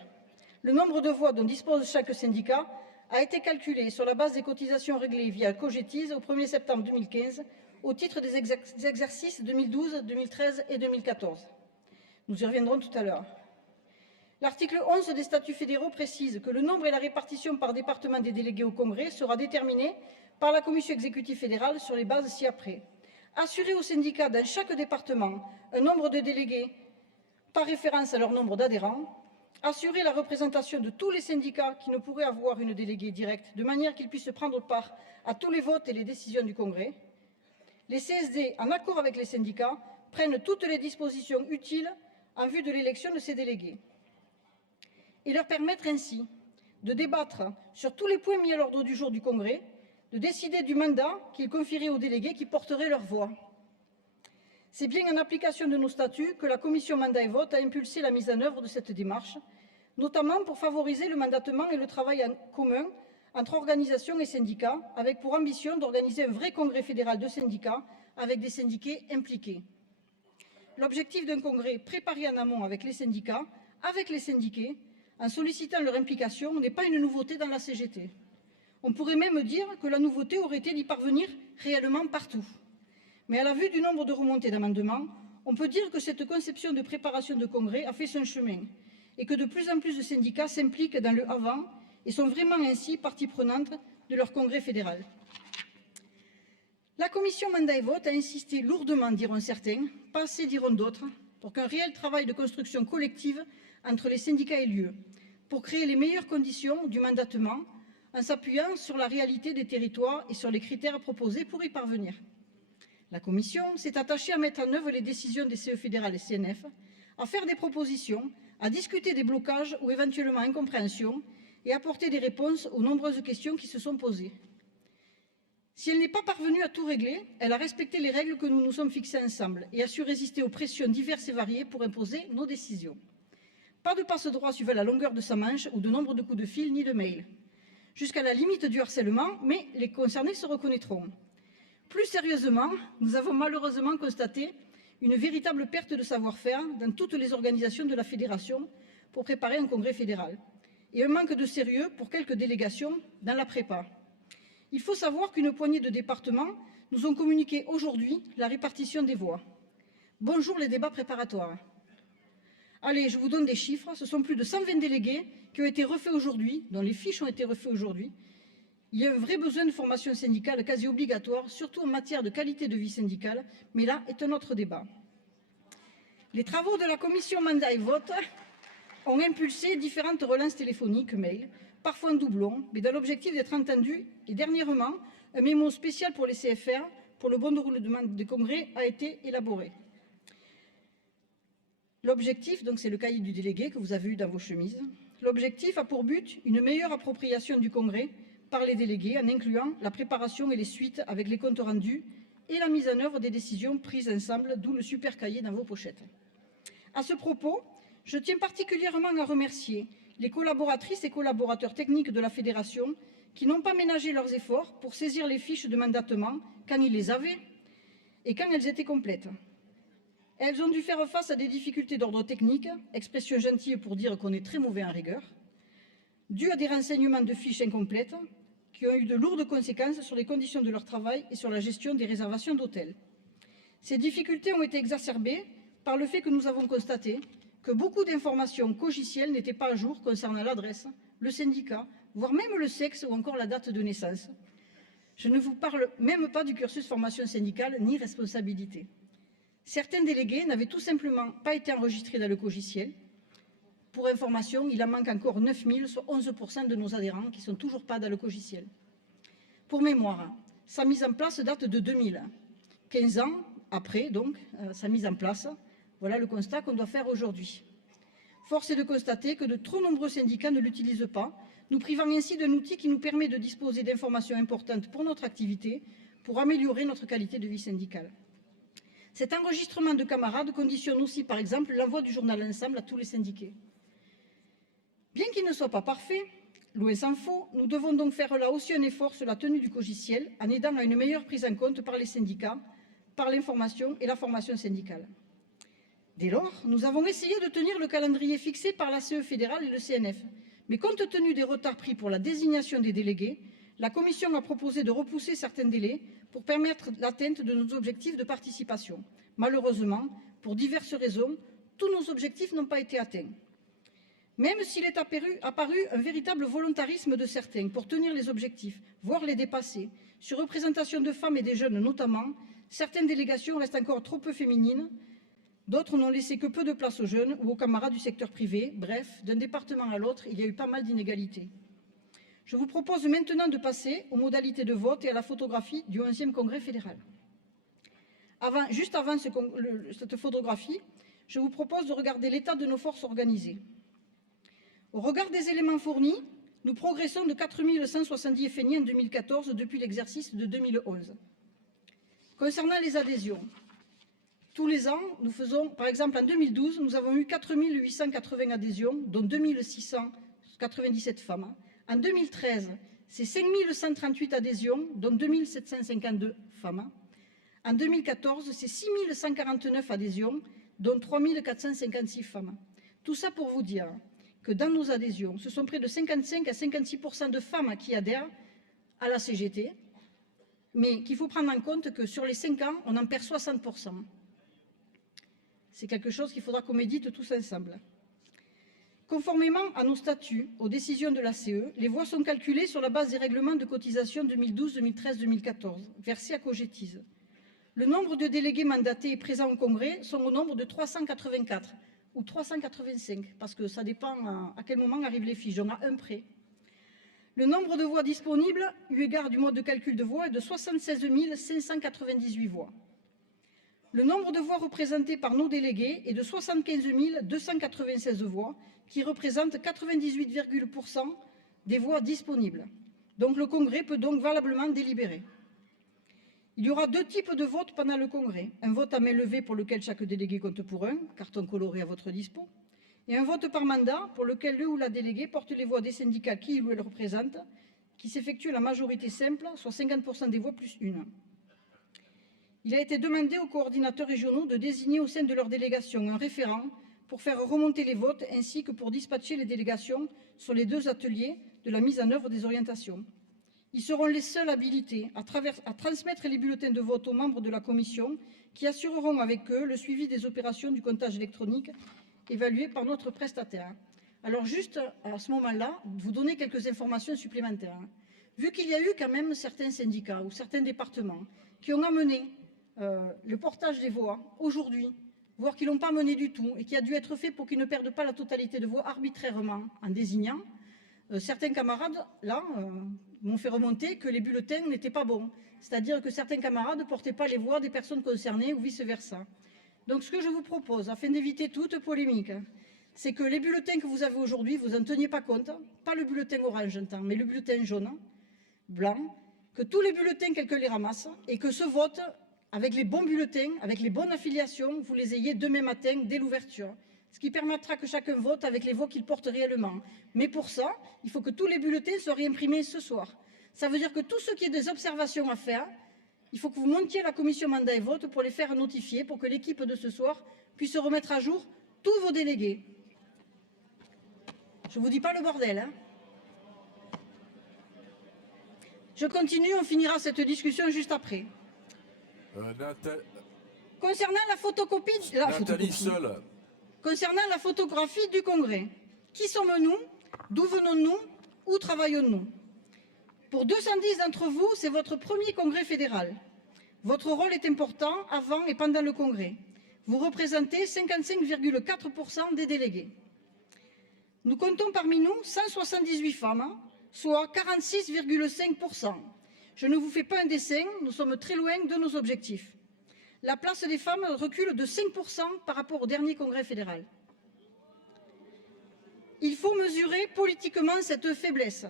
le nombre de voix dont dispose chaque syndicat a été calculé sur la base des cotisations réglées via Cogetise au 1er septembre 2015 au titre des exercices 2012, 2013 et 2014. Nous y reviendrons tout à l'heure. L'article 11 des statuts fédéraux précise que le nombre et la répartition par département des délégués au Congrès sera déterminé par la Commission exécutive fédérale sur les bases ci-après. Assurer aux syndicats dans chaque département un nombre de délégués par référence à leur nombre d'adhérents, assurer la représentation de tous les syndicats qui ne pourraient avoir une déléguée directe de manière qu'ils puissent prendre part à tous les votes et les décisions du Congrès. Les CSD, en accord avec les syndicats, prennent toutes les dispositions utiles en vue de l'élection de ces délégués et leur permettre ainsi de débattre sur tous les points mis à l'ordre du jour du Congrès, de décider du mandat qu'ils confieraient aux délégués qui porteraient leur voix. C'est bien en application de nos statuts que la commission mandat et vote a impulsé la mise en œuvre de cette démarche, notamment pour favoriser le mandatement et le travail en commun entre organisations et syndicats, avec pour ambition d'organiser un vrai congrès fédéral de syndicats avec des syndiqués impliqués. L'objectif d'un congrès préparé en amont avec les syndicats, avec les syndiqués, en sollicitant leur implication, n'est pas une nouveauté dans la CGT. On pourrait même dire que la nouveauté aurait été d'y parvenir réellement partout. Mais à la vue du nombre de remontées d'amendements, on peut dire que cette conception de préparation de congrès a fait son chemin et que de plus en plus de syndicats s'impliquent dans le avant et sont vraiment ainsi partie prenante de leur congrès fédéral. La commission mandat et vote a insisté lourdement, diront certains, pas assez diront d'autres, pour qu'un réel travail de construction collective entre les syndicats ait lieu, pour créer les meilleures conditions du mandatement en s'appuyant sur la réalité des territoires et sur les critères proposés pour y parvenir. La Commission s'est attachée à mettre en œuvre les décisions des CE fédérales et CNF, à faire des propositions, à discuter des blocages ou éventuellement incompréhensions et à apporter des réponses aux nombreuses questions qui se sont posées. Si elle n'est pas parvenue à tout régler, elle a respecté les règles que nous nous sommes fixées ensemble et a su résister aux pressions diverses et variées pour imposer nos décisions. Pas de passe-droit suivant la longueur de sa manche ou de nombre de coups de fil ni de mail. Jusqu'à la limite du harcèlement, mais les concernés se reconnaîtront. Plus sérieusement, nous avons malheureusement constaté une véritable perte de savoir-faire dans toutes les organisations de la fédération pour préparer un congrès fédéral et un manque de sérieux pour quelques délégations dans la prépa. Il faut savoir qu'une poignée de départements nous ont communiqué aujourd'hui la répartition des voix. Bonjour les débats préparatoires. Allez, je vous donne des chiffres. Ce sont plus de 120 délégués qui ont été refaits aujourd'hui, dont les fiches ont été refaites aujourd'hui. Il y a un vrai besoin de formation syndicale quasi obligatoire, surtout en matière de qualité de vie syndicale, mais là est un autre débat. Les travaux de la commission mandat et vote ont impulsé différentes relances téléphoniques, mails, parfois en doublon, mais dans l'objectif d'être entendus. Et dernièrement, un mémo spécial pour les CFR, pour le bon déroulement des congrès, a été élaboré. L'objectif, donc c'est le cahier du délégué que vous avez eu dans vos chemises. L'objectif a pour but une meilleure appropriation du congrès par les délégués en incluant la préparation et les suites avec les comptes rendus et la mise en œuvre des décisions prises ensemble, d'où le super cahier dans vos pochettes. À ce propos, je tiens particulièrement à remercier les collaboratrices et collaborateurs techniques de la Fédération qui n'ont pas ménagé leurs efforts pour saisir les fiches de mandatement quand ils les avaient et quand elles étaient complètes. Elles ont dû faire face à des difficultés d'ordre technique, expression gentille pour dire qu'on est très mauvais en rigueur, dues à des renseignements de fiches incomplètes qui ont eu de lourdes conséquences sur les conditions de leur travail et sur la gestion des réservations d'hôtels. Ces difficultés ont été exacerbées par le fait que nous avons constaté que beaucoup d'informations cogicielles n'étaient pas à jour concernant l'adresse, le syndicat, voire même le sexe ou encore la date de naissance. Je ne vous parle même pas du cursus formation syndicale ni responsabilité. Certains délégués n'avaient tout simplement pas été enregistrés dans le cogiciel. Pour information, il en manque encore 9000, soit 11% de nos adhérents qui ne sont toujours pas dans le cogiciel. Pour mémoire, sa mise en place date de 2000. 15 ans après, donc, sa mise en place, Voilà le constat qu'on doit faire aujourd'hui. Force est de constater que de trop nombreux syndicats ne l'utilisent pas, nous privant ainsi d'un outil qui nous permet de disposer d'informations importantes pour notre activité, pour améliorer notre qualité de vie syndicale. Cet enregistrement de camarades conditionne aussi, par exemple, l'envoi du journal ensemble à tous les syndiqués. Bien qu'il ne soit pas parfait, loin s'en faut, nous devons donc faire là aussi un effort sur la tenue du cogiciel en aidant à une meilleure prise en compte par les syndicats, par l'information et la formation syndicale. Dès lors, nous avons essayé de tenir le calendrier fixé par la CE fédérale et le CNF. Mais compte tenu des retards pris pour la désignation des délégués, la Commission a proposé de repousser certains délais pour permettre l'atteinte de nos objectifs de participation. Malheureusement, pour diverses raisons, tous nos objectifs n'ont pas été atteints. Même s'il est apparu un véritable volontarisme de certains pour tenir les objectifs, voire les dépasser, sur représentation de femmes et des jeunes notamment, certaines délégations restent encore trop peu féminines, d'autres n'ont laissé que peu de place aux jeunes ou aux camarades du secteur privé. Bref, d'un département à l'autre, il y a eu pas mal d'inégalités. Je vous propose maintenant de passer aux modalités de vote et à la photographie du 11e Congrès fédéral. Juste avant cette photographie, je vous propose de regarder l'état de nos forces organisées. Au regard des éléments fournis, nous progressons de 4 170 FNI en 2014 depuis l'exercice de 2011. Concernant les adhésions, tous les ans, nous faisons, par exemple en 2012, nous avons eu 4 880 adhésions, dont 2 697 femmes. En 2013, c'est 5 138 adhésions, dont 2 752 femmes. En 2014, c'est 6 149 adhésions, dont 3 456 femmes. Tout ça pour vous dire que dans nos adhésions, ce sont près de 55 à 56% de femmes qui adhèrent à la CGT, mais qu'il faut prendre en compte que sur les 5 ans, on en perd 60%. C'est quelque chose qu'il faudra qu'on médite tous ensemble. Conformément à nos statuts, aux décisions de la CE, les voix sont calculées sur la base des règlements de cotisation 2012, 2013, 2014, versés à Cogetise. Le nombre de délégués mandatés et présents au Congrès sont au nombre de 384 ou 385, parce que ça dépend à quel moment arrivent les fiches, on a un près. Le nombre de voix disponibles, eu égard du mode de calcul de voix, est de 76 598 voix. Le nombre de voix représentées par nos délégués est de 75 296 voix, qui représentent 98,% des voix disponibles. Donc le Congrès peut donc valablement délibérer. Il y aura 2 types de votes pendant le Congrès. Un vote à main levée pour lequel chaque délégué compte pour un, carton coloré à votre dispo, et un vote par mandat pour lequel le ou la déléguée porte les voix des syndicats qui il ou elle représente, qui s'effectue à la majorité simple, soit 50% des voix plus une. Il a été demandé aux coordinateurs régionaux de désigner au sein de leur délégation un référent pour faire remonter les votes ainsi que pour dispatcher les délégations sur les 2 ateliers de la mise en œuvre des orientations. Ils seront les seuls habilités à transmettre les bulletins de vote aux membres de la commission qui assureront avec eux le suivi des opérations du comptage électronique évaluées par notre prestataire. Alors juste à ce moment-là, vous donner quelques informations supplémentaires. Vu qu'il y a eu quand même certains syndicats ou certains départements qui ont amené le portage des voix aujourd'hui, voire qui ne l'ont pas mené du tout et qui a dû être fait pour qu'ils ne perdent pas la totalité de voix arbitrairement en désignant, certains camarades, là, m'ont fait remonter que les bulletins n'étaient pas bons. C'est-à-dire que certains camarades ne portaient pas les voix des personnes concernées ou vice-versa. Donc ce que je vous propose, afin d'éviter toute polémique, c'est que les bulletins que vous avez aujourd'hui, vous n'en teniez pas compte, pas le bulletin orange, j'entends, mais le bulletin jaune, blanc, que tous les bulletins, quelqu'un les ramasse, et que ce vote, avec les bons bulletins, avec les bonnes affiliations, vous les ayez demain matin dès l'ouverture. Ce qui permettra que chacun vote avec les voix qu'il porte réellement. Mais pour ça, il faut que tous les bulletins soient réimprimés ce soir. Ça veut dire que tout ce qui est des observations à faire, il faut que vous montiez à la commission mandat et vote pour les faire notifier, pour que l'équipe de ce soir puisse remettre à jour tous vos délégués. Je ne vous dis pas le bordel, hein. Je continue, on finira cette discussion juste après. Concernant la photocopie... Concernant la photographie du Congrès, qui sommes-nous? D'où venons-nous? Où travaillons-nous? Pour 210 d'entre vous, c'est votre premier Congrès fédéral. Votre rôle est important avant et pendant le Congrès. Vous représentez 55,4% des délégués. Nous comptons parmi nous 178 femmes, soit 46,5%. Je ne vous fais pas un dessin, nous sommes très loin de nos objectifs. la place des femmes recule de 5% par rapport au dernier congrès fédéral. Il faut mesurer politiquement cette faiblesse.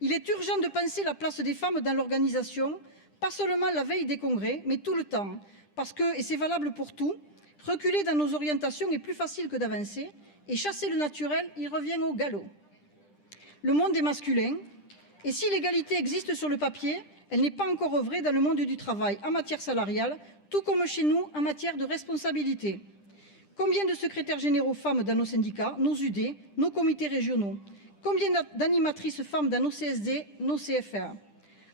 Il est urgent de penser la place des femmes dans l'organisation, pas seulement la veille des congrès, mais tout le temps, parce que, et c'est valable pour tout, reculer dans nos orientations est plus facile que d'avancer, et chasser le naturel, il revient au galop. Le monde est masculin, et si l'égalité existe sur le papier, elle n'est pas encore œuvrée dans le monde du travail en matière salariale, tout comme chez nous en matière de responsabilité. Combien de secrétaires généraux femmes dans nos syndicats, nos UD, nos comités régionaux? Combien d'animatrices femmes dans nos CSD, nos CFR?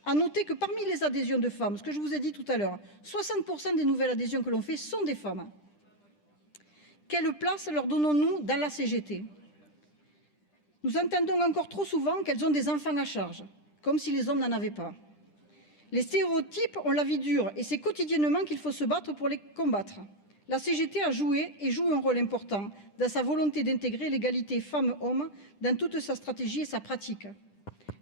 À noter que parmi les adhésions de femmes, ce que je vous ai dit tout à l'heure, 60% des nouvelles adhésions que l'on fait sont des femmes. Quelle place leur donnons-nous dans la CGT? Nous entendons encore trop souvent qu'elles ont des enfants à charge, comme si les hommes n'en avaient pas. Les stéréotypes ont la vie dure et c'est quotidiennement qu'il faut se battre pour les combattre. La CGT a joué et joue un rôle important dans sa volonté d'intégrer l'égalité femmes-hommes dans toute sa stratégie et sa pratique.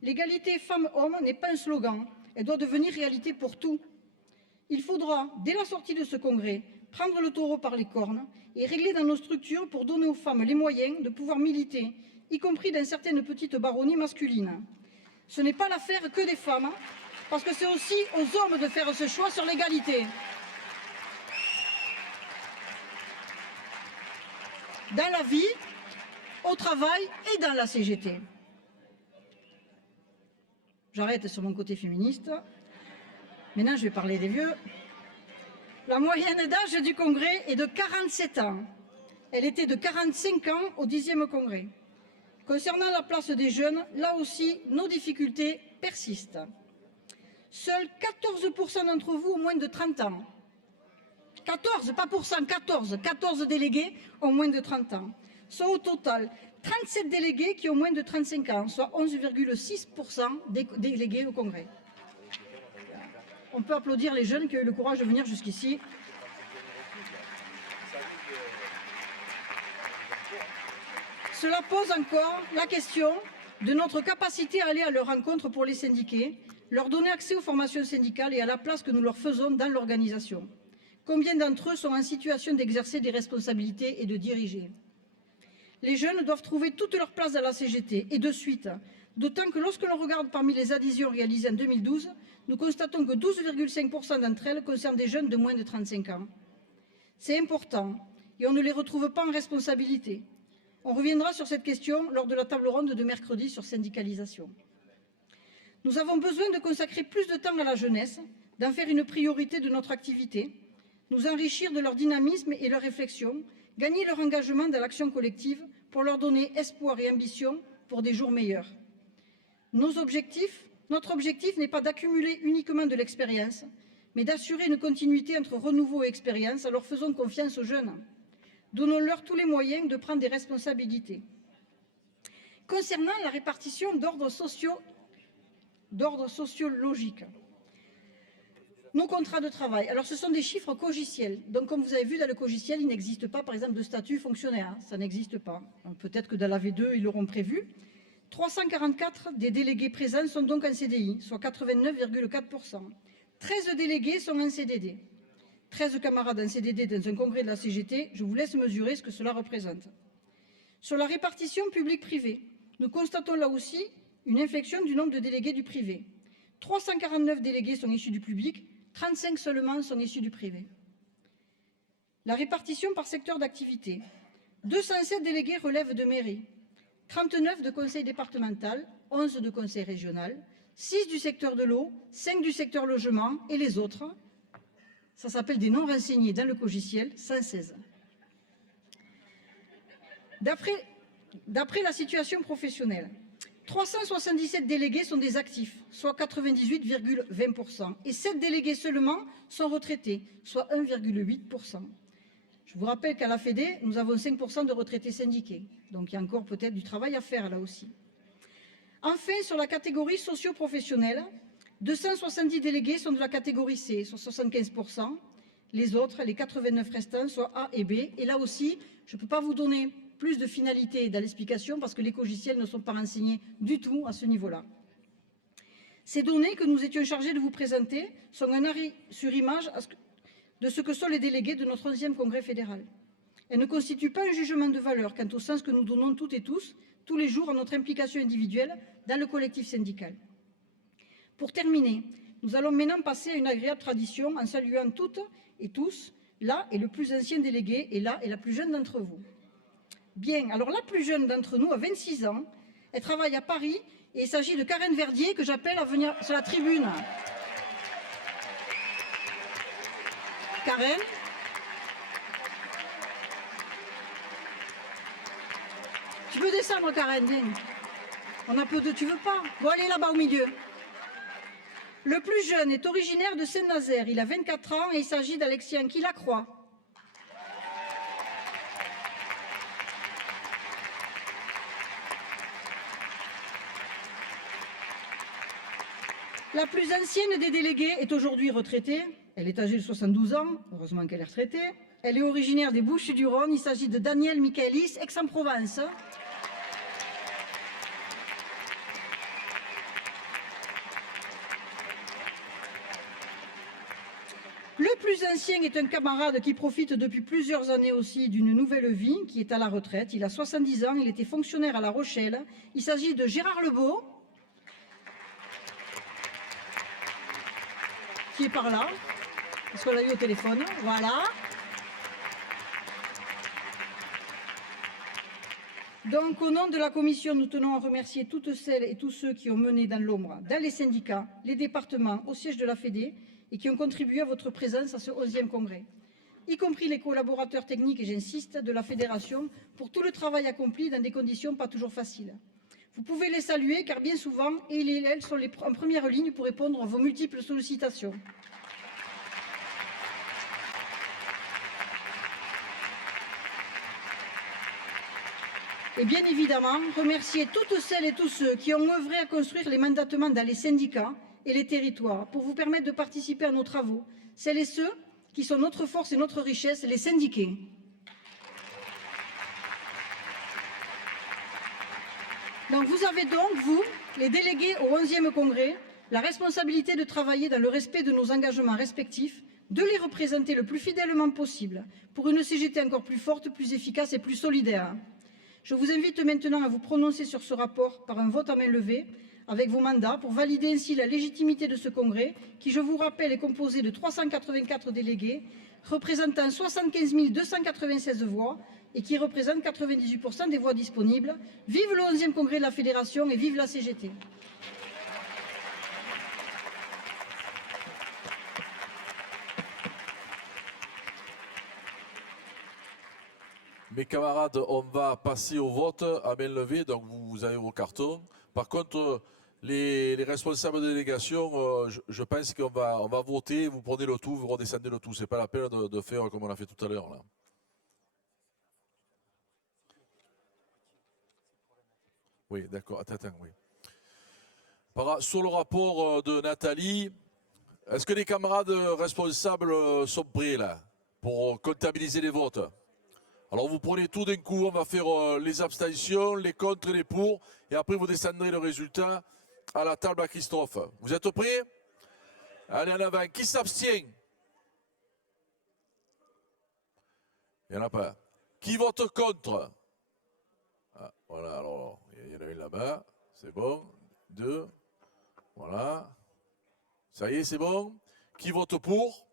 L'égalité femmes-hommes n'est pas un slogan, elle doit devenir réalité pour tout. Il faudra, dès la sortie de ce congrès, prendre le taureau par les cornes et régler dans nos structures pour donner aux femmes les moyens de pouvoir militer, y compris dans certaines petites baronnies masculines. Ce n'est pas l'affaire que des femmes, parce que c'est aussi aux hommes de faire ce choix sur l'égalité. Dans la vie, au travail et dans la CGT. J'arrête sur mon côté féministe. Maintenant, je vais parler des vieux. La moyenne d'âge du congrès est de 47 ans. Elle était de 45 ans au 10e congrès. Concernant la place des jeunes, là aussi, nos difficultés persistent. Seuls 14% d'entre vous ont moins de 30 ans. 14, pas pour cent, 14 délégués ont moins de 30 ans. Soit au total 37 délégués qui ont moins de 35 ans, soit 11,6% des délégués au Congrès. On peut applaudir les jeunes qui ont eu le courage de venir jusqu'ici. Cela pose encore la question de notre capacité à aller à leur rencontre pour les syndiqués, leur donner accès aux formations syndicales et à la place que nous leur faisons dans l'organisation. Combien d'entre eux sont en situation d'exercer des responsabilités et de diriger? Les jeunes doivent trouver toute leur place dans la CGT et de suite, d'autant que lorsque l'on regarde parmi les adhésions réalisées en 2012, nous constatons que 12,5% d'entre elles concernent des jeunes de moins de 35 ans. C'est important et on ne les retrouve pas en responsabilité. On reviendra sur cette question lors de la table ronde de mercredi sur syndicalisation. Nous avons besoin de consacrer plus de temps à la jeunesse, d'en faire une priorité de notre activité, nous enrichir de leur dynamisme et leur réflexion, gagner leur engagement dans l'action collective pour leur donner espoir et ambition pour des jours meilleurs. Notre objectif n'est pas d'accumuler uniquement de l'expérience, mais d'assurer une continuité entre renouveau et expérience. Alors faisons confiance aux jeunes. Donnons-leur tous les moyens de prendre des responsabilités. Concernant la répartition d'ordre sociologique, nos contrats de travail. Alors, ce sont des chiffres cogiciels. Donc, comme vous avez vu, dans le cogiciel, il n'existe pas, par exemple, de statut fonctionnaire. Ça n'existe pas. Peut-être que dans la V2, ils l'auront prévu. 344 des délégués présents sont donc en CDI, soit 89,4%. 13 délégués sont en CDD. 13 camarades en CDD dans un congrès de la CGT. Je vous laisse mesurer ce que cela représente. Sur la répartition public-privé, nous constatons là aussi une inflexion du nombre de délégués du privé. 349 délégués sont issus du public, 35 seulement sont issus du privé. La répartition par secteur d'activité. 207 délégués relèvent de mairie, 39 de conseil départemental, 11 de conseil régional, 6 du secteur de l'eau, 5 du secteur logement et les autres, ça s'appelle des non renseignés dans le cogiciel, 116. D'après la situation professionnelle, 377 délégués sont des actifs, soit 98,20%, et 7 délégués seulement sont retraités, soit 1,8%. Je vous rappelle qu'à la Fédé, nous avons 5% de retraités syndiqués, donc il y a encore peut-être du travail à faire là aussi. Enfin, sur la catégorie socio-professionnelle, 270 délégués sont de la catégorie C, soit 75%, les autres, les 89 restants, soit A et B, et là aussi, je ne peux pas vous donner plus de finalité dans l'explication parce que les cogiciels ne sont pas renseignés du tout à ce niveau-là. Ces données que nous étions chargés de vous présenter sont un arrêt sur image de ce que sont les délégués de notre 11e congrès fédéral. Elle ne constitue pas un jugement de valeur quant au sens que nous donnons toutes et tous, tous les jours, à notre implication individuelle dans le collectif syndical. Pour terminer, nous allons maintenant passer à une agréable tradition en saluant toutes et tous, là est le plus ancien délégué et là est la plus jeune d'entre vous. Bien, alors la plus jeune d'entre nous a 26 ans, elle travaille à Paris et il s'agit de Karen Verdier que j'appelle à venir sur la tribune. Karen. Tu peux descendre, Karen, viens. On a peu de... Tu veux pas? Bon, allez là-bas au milieu. Le plus jeune est originaire de Saint-Nazaire. Il a 24 ans et il s'agit d'Alexien Quilacroix. La plus ancienne des déléguées est aujourd'hui retraitée. Elle est âgée de 72 ans. Heureusement qu'elle est retraitée. Elle est originaire des Bouches-du-Rhône. Il s'agit de Daniel Michaelis, Aix-en-Provence. Le plus ancien est un camarade qui profite depuis plusieurs années aussi d'une nouvelle vie, qui est à la retraite. Il a 70 ans, il était fonctionnaire à La Rochelle. Il s'agit de Gérard Lebeau, qui est par là, parce qu'on l'a eu au téléphone. Voilà. Donc, au nom de la Commission, nous tenons à remercier toutes celles et tous ceux qui ont mené dans l'ombre, dans les syndicats, les départements, au siège de la Fédé, et qui ont contribué à votre présence à ce 11e congrès, y compris les collaborateurs techniques, et j'insiste, de la Fédération, pour tout le travail accompli dans des conditions pas toujours faciles. Vous pouvez les saluer, car bien souvent, ils et elles sont en première ligne pour répondre à vos multiples sollicitations. Et bien évidemment, remercier toutes celles et tous ceux qui ont œuvré à construire les mandatements dans les syndicats et les territoires pour vous permettre de participer à nos travaux, celles et ceux qui sont notre force et notre richesse, les syndiqués. Donc vous avez donc, vous, les délégués au 11e congrès, la responsabilité de travailler dans le respect de nos engagements respectifs, de les représenter le plus fidèlement possible pour une CGT encore plus forte, plus efficace et plus solidaire. Je vous invite maintenant à vous prononcer sur ce rapport par un vote à main levée avec vos mandats pour valider ainsi la légitimité de ce congrès qui, je vous rappelle, est composé de 384 délégués représentant 75 296 voix et qui représente 98% des voix disponibles. Vive le 11e congrès de la Fédération et vive la CGT. Mes camarades, on va passer au vote à main levée, donc vous avez vos cartons. Par contre, les responsables de délégation, je pense qu'on va voter, vous prenez le tout, vous redescendez le tout. Ce n'est pas la peine de faire comme on a fait tout à l'heure. Oui, d'accord, attends, oui. Sur le rapport de Nathalie, est-ce que les camarades responsables sont prêts là pour comptabiliser les votes? Alors vous prenez tout d'un coup, on va faire les abstentions, les contre et les pour, et après vous descendrez le résultat à la table à Christophe. Vous êtes prêts? Allez en avant. Qui s'abstient? Il n'y en a pas. Qui vote contre? Ah, voilà, alors il y en a une là-bas, c'est bon. 2, voilà. Ça y est, c'est bon. Qui vote pour?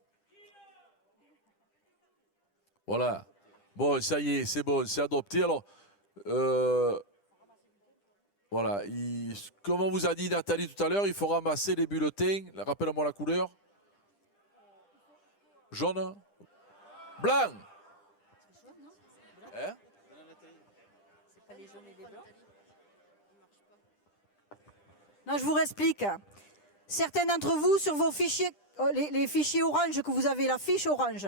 Voilà. Bon, ça y est, c'est bon, c'est adopté. Alors, voilà. Comme on vous a dit Nathalie tout à l'heure, il faut ramasser les bulletins. Rappelle-moi la couleur. Jaune. Blanc. Hein? Non, je vous explique. Certains d'entre vous, sur vos fichiers, les fichiers orange que vous avez, la fiche orange,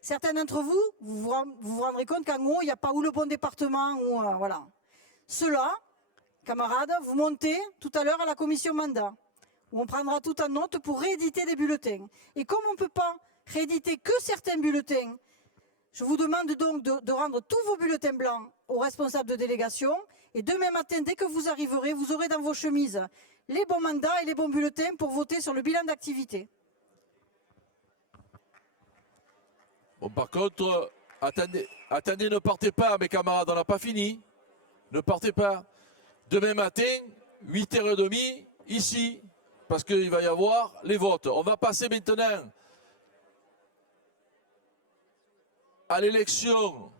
certains d'entre vous, vous vous rendrez compte qu'en haut, il n'y a pas où le bon département, ou voilà. Ceux-là, camarades, vous montez tout à l'heure à la commission mandat, où on prendra tout en note pour rééditer des bulletins. Et comme on ne peut pas rééditer que certains bulletins, je vous demande donc de rendre tous vos bulletins blancs aux responsables de délégation. Et demain matin, dès que vous arriverez, vous aurez dans vos chemises les bons mandats et les bons bulletins pour voter sur le bilan d'activité. Bon, par contre, attendez, ne partez pas, mes camarades, on n'a pas fini. Ne partez pas. Demain matin, 8h30, ici, parce qu'il va y avoir les votes. On va passer maintenant à l'élection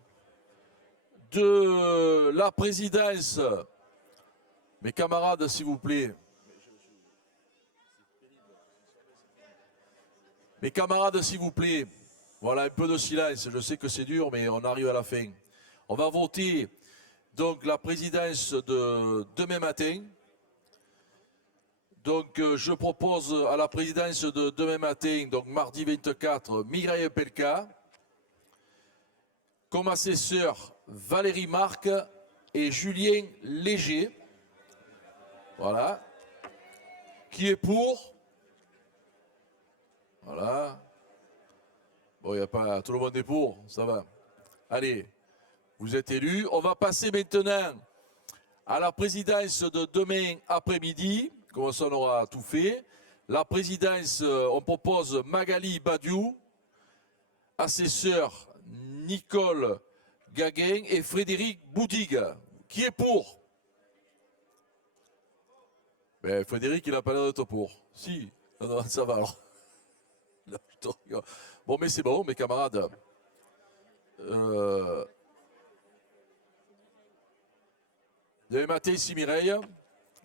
de la présidence. Mes camarades, s'il vous plaît. Mes camarades, s'il vous plaît. Voilà, un peu de silence. Je sais que c'est dur, mais on arrive à la fin. On va voter donc la présidence de demain matin. Donc je propose à la présidence de demain matin, donc mardi 24, Mireille Pelka. Comme assesseur, Valérie Marc et Julien Léger. Voilà. Qui est pour? Voilà. Bon, il n'y a pas... Tout le monde est pour, ça va. Allez, vous êtes élus. On va passer maintenant à la présidence de demain après-midi. Comme ça, on aura tout fait. La présidence, on propose Magali Badiou, assesseur Nicole Gaguin et Frédéric Boudig. Qui est pour? Ben, Frédéric, il n'a pas l'air d'être pour. Si, non, ça va alors. Là, je te regarde. Bon, mais c'est bon, mes camarades. Demain matin, ici Mireille.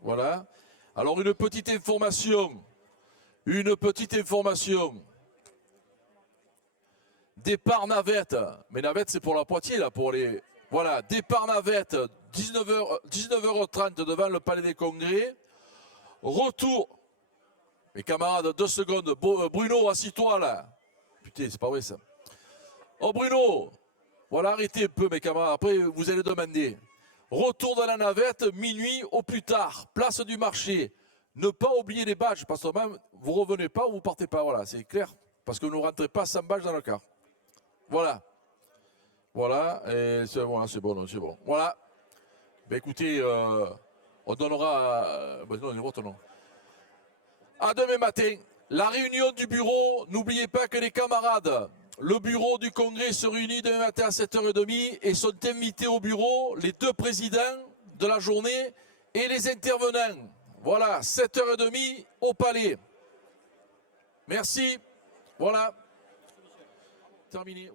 Voilà. Alors, une petite information. Départ navette. Mais navette, c'est pour la Poitiers, là, pour les... Voilà, départ navette, 19h30 devant le Palais des Congrès. Retour. Mes camarades, 2 secondes. Bruno, assis-toi, là. Putain, c'est pas vrai, ça. Oh, Bruno. Voilà, arrêtez un peu, mes camarades. Après, vous allez demander. Retour de la navette, minuit au plus tard. Place du marché. Ne pas oublier les badges, parce que même, vous revenez pas ou vous partez pas. Voilà, c'est clair. Parce que vous ne rentrez pas sans badge dans le car. Voilà. Voilà, et c'est bon, c'est bon, c'est bon. Voilà. Ben écoutez, on donnera... non, les votes, non. À demain matin, la réunion du bureau. N'oubliez pas que les camarades, le bureau du Congrès se réunit demain matin à 7h30 et sont invités au bureau les 2 présidents de la journée et les intervenants. Voilà, 7h30 au Palais. Merci. Voilà. Terminé.